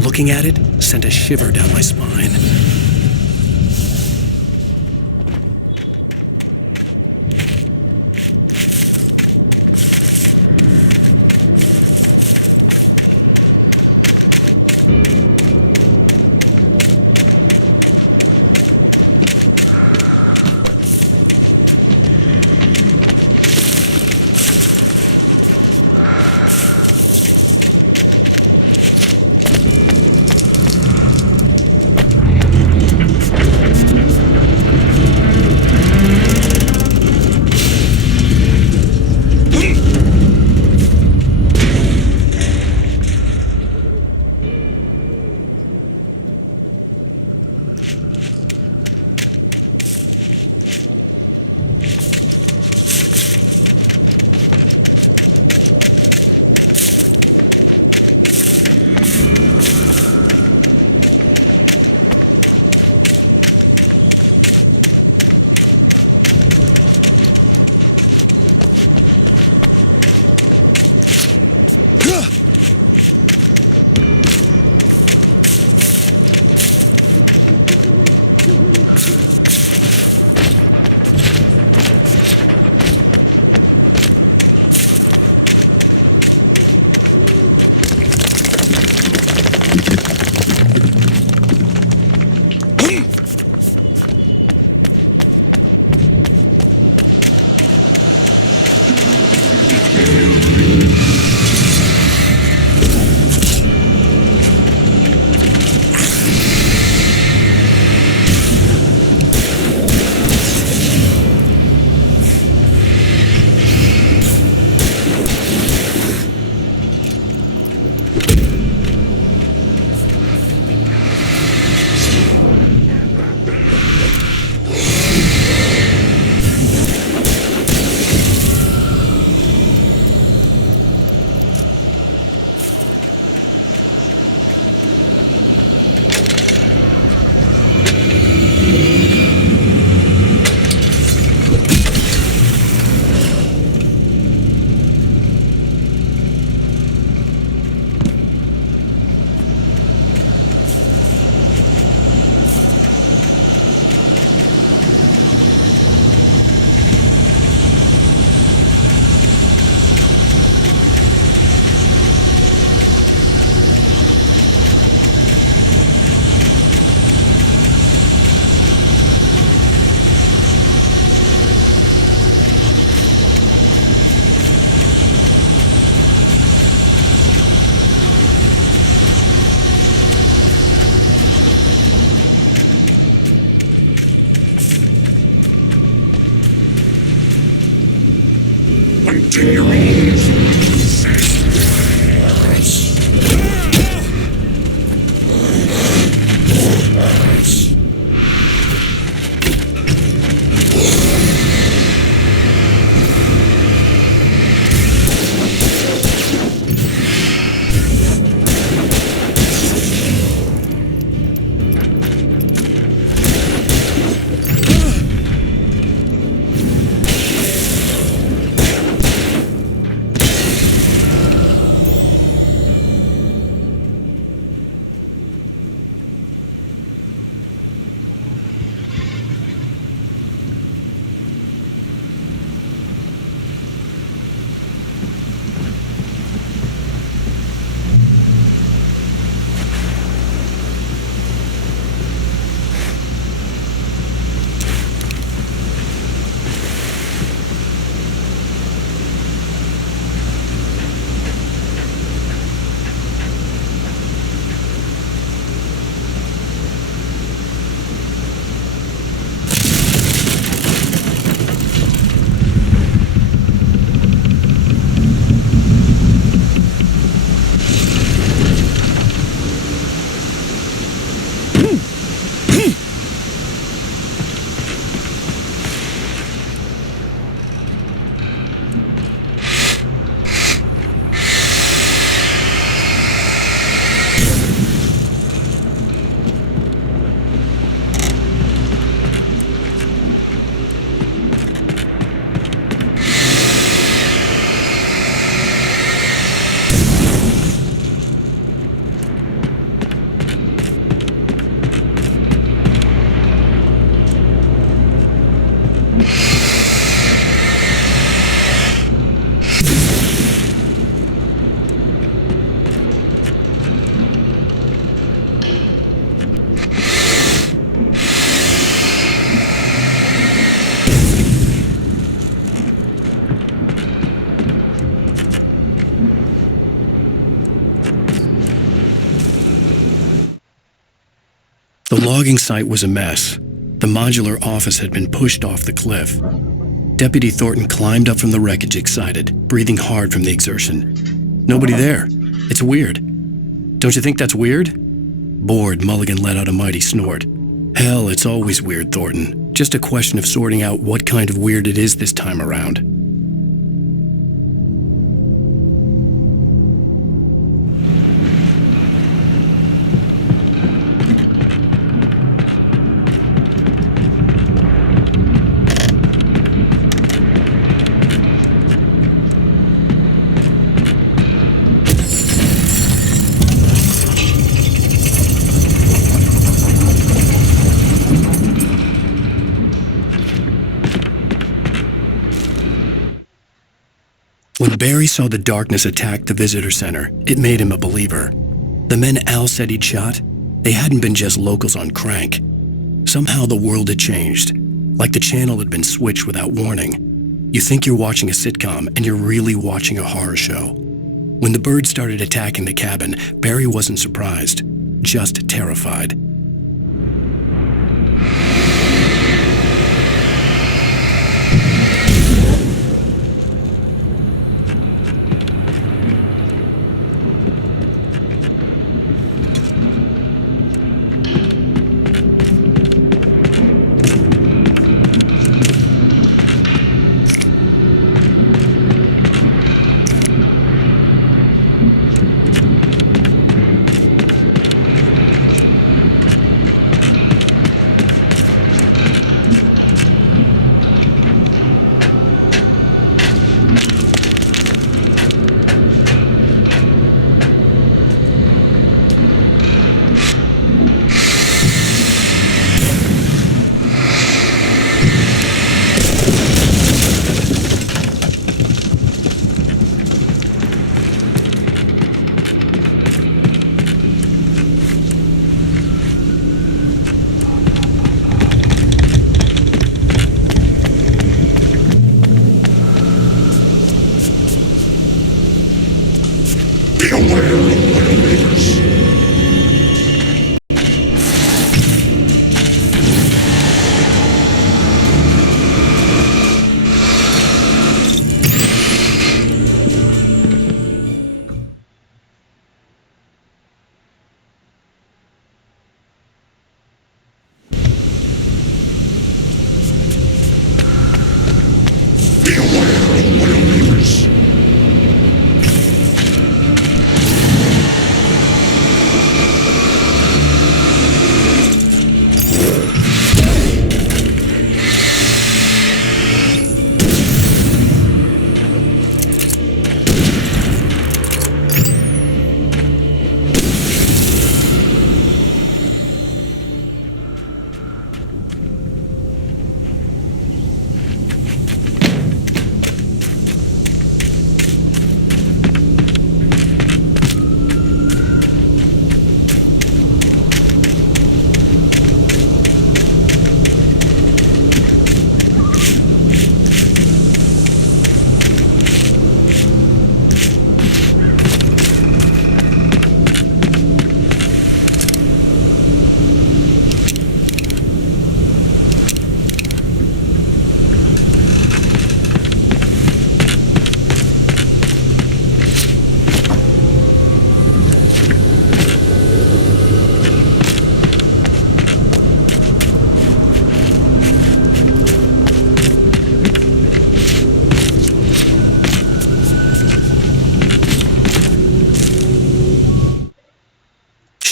Looking at it sent a shiver down my spine. logging site was a mess. The modular office had been pushed off the cliff. Deputy Thornton climbed up from the wreckage excited, breathing hard from the exertion. Nobody there. It's weird. Don't you think that's weird? Bored, Mulligan let out a mighty snort. Hell, it's always weird, Thornton. Just a question of sorting out what kind of weird it is this time around. When Barry saw the darkness attack the visitor center, it made him a believer. The men Al said he'd shot, they hadn't been just locals on crank. Somehow the world had changed, like the channel had been switched without warning. You think you're watching a sitcom, and you're really watching a horror show. When the birds started attacking the cabin, Barry wasn't surprised, just terrified.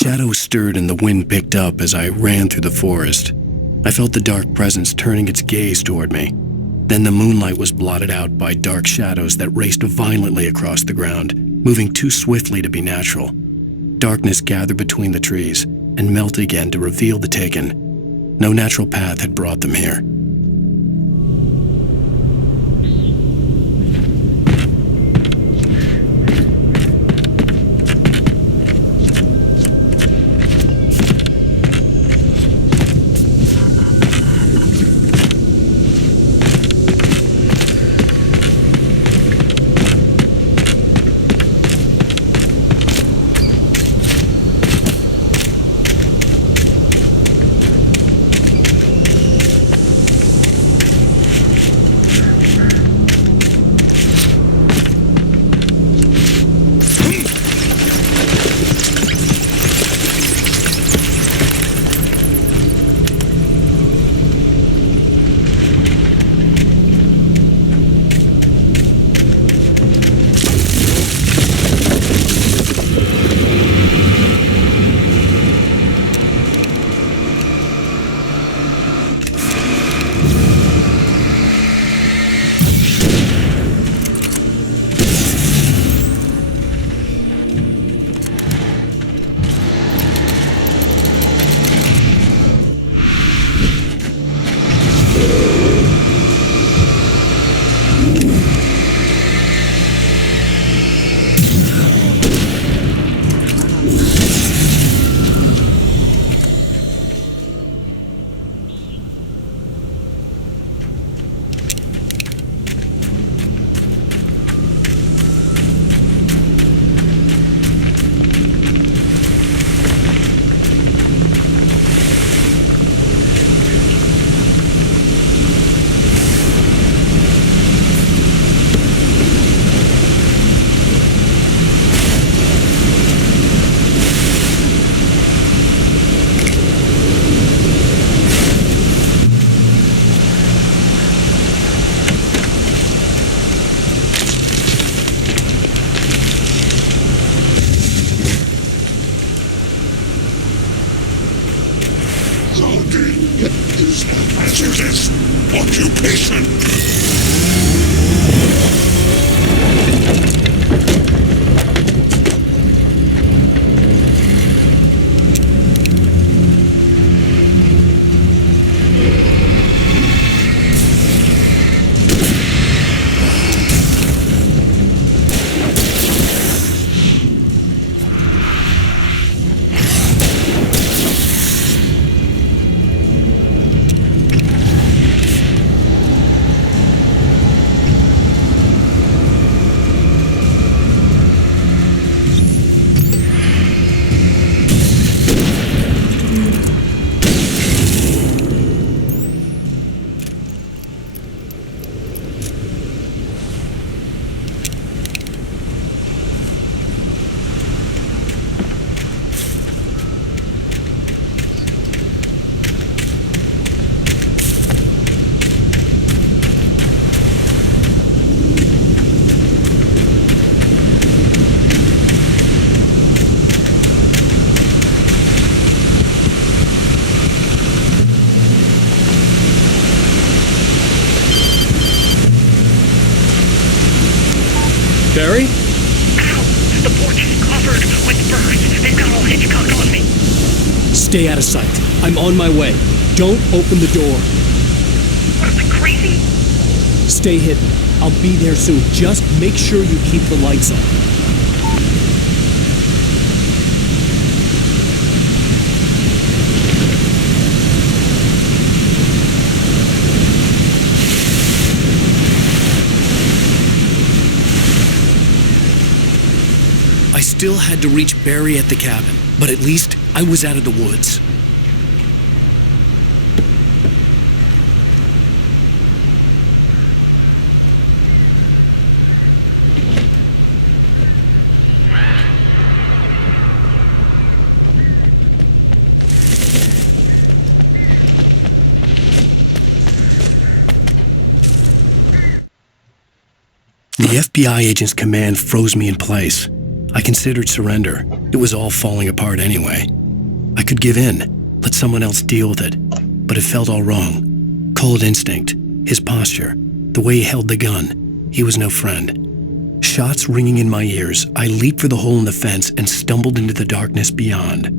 Shadows stirred and the wind picked up as I ran through the forest. I felt the dark presence turning its gaze toward me. Then the moonlight was blotted out by dark shadows that raced violently across the ground, moving too swiftly to be natural. Darkness gathered between the trees and melted again to reveal the taken. No natural path had brought them here. Hasten! Barry? Ow! The porch is covered with birds. They've got all Hitchcock on me. Stay out of sight. I'm on my way. Don't open the door. What, am I crazy? Stay hidden. I'll be there soon. Just make sure you keep the lights on. I still had to reach Barry at the cabin, but at least I was out of the woods. The FBI agent's command froze me in place. I considered surrender. It was all falling apart anyway. I could give in, let someone else deal with it, but it felt all wrong. Cold instinct, his posture, the way he held the gun. He was no friend. Shots ringing in my ears, I leaped for the hole in the fence and stumbled into the darkness beyond.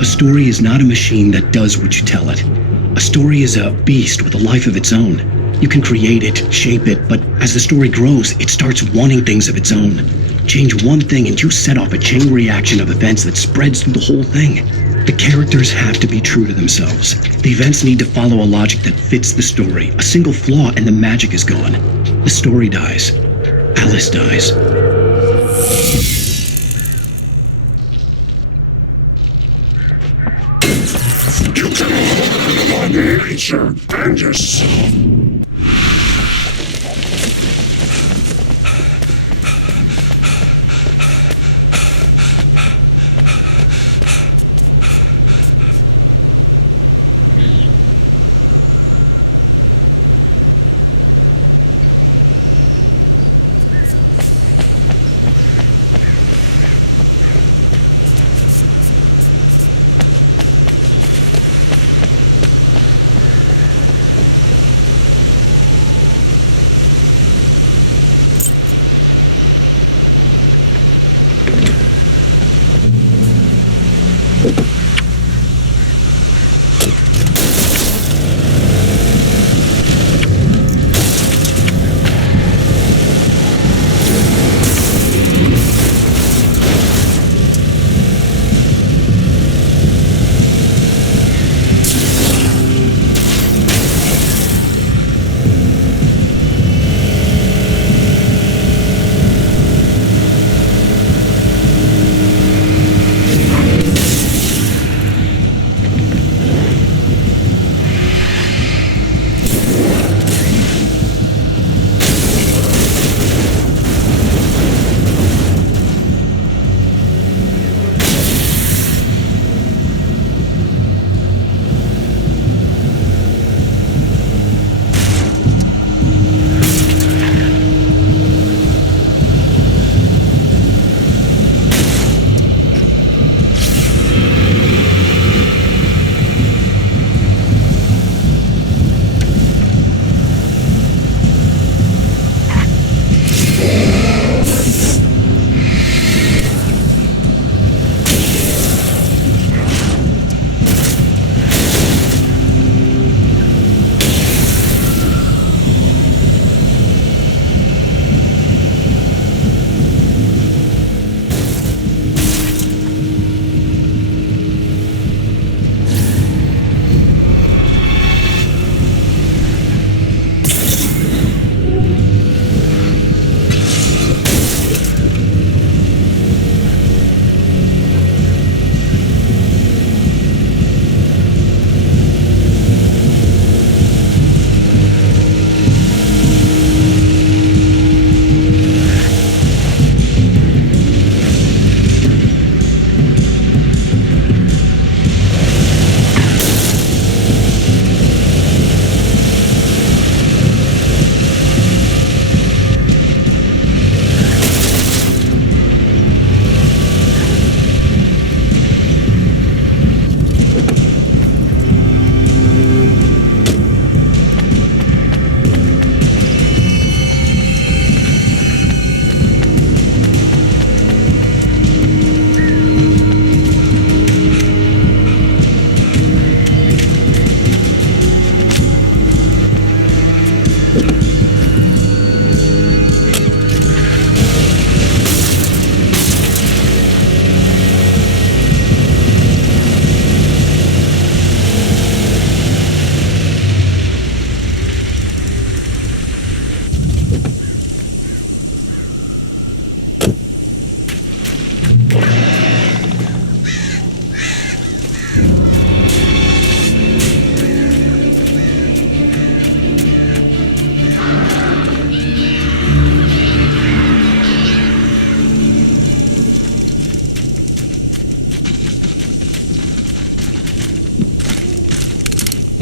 A story is not a machine that does what you tell it. A story is a beast with a life of its own. You can create it, shape it, but as the story grows, it starts wanting things of its own. Change one thing and you set off a chain reaction of events that spreads through the whole thing. The characters have to be true to themselves. The events need to follow a logic that fits the story. A single flaw and the magic is gone. The story dies. Alice dies. You can hold the nature and yourself.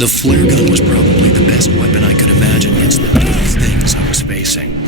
The flare gun was probably the best weapon I could imagine against the brutal things I was facing.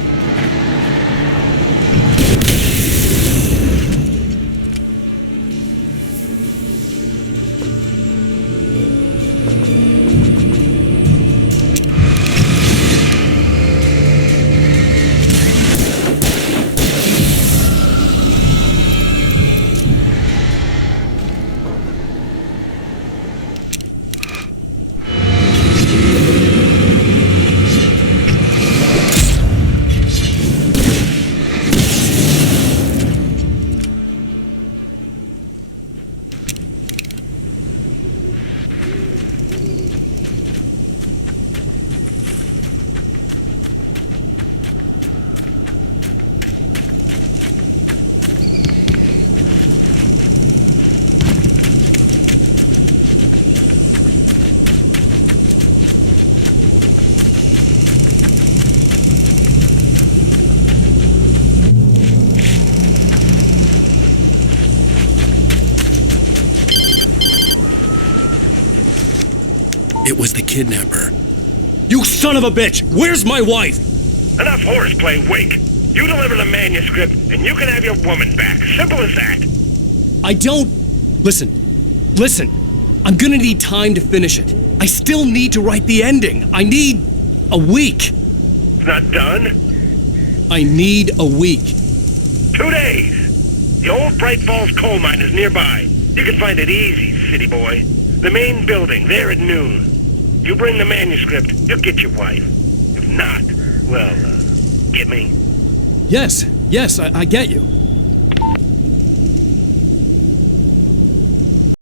It was the kidnapper. You son of a bitch! Where's my wife? Enough horseplay, Wake. You deliver the manuscript, and you can have your woman back. Simple as that. I don't... Listen. I'm gonna need time to finish it. I still need to write the ending. I need a week. It's not done? I need a week. 2 days. The old Bright Falls coal mine is nearby. You can find it easy, city boy. The main building, there at noon. You bring the manuscript, you'll get your wife. If not, well, get me? Yes, I get you.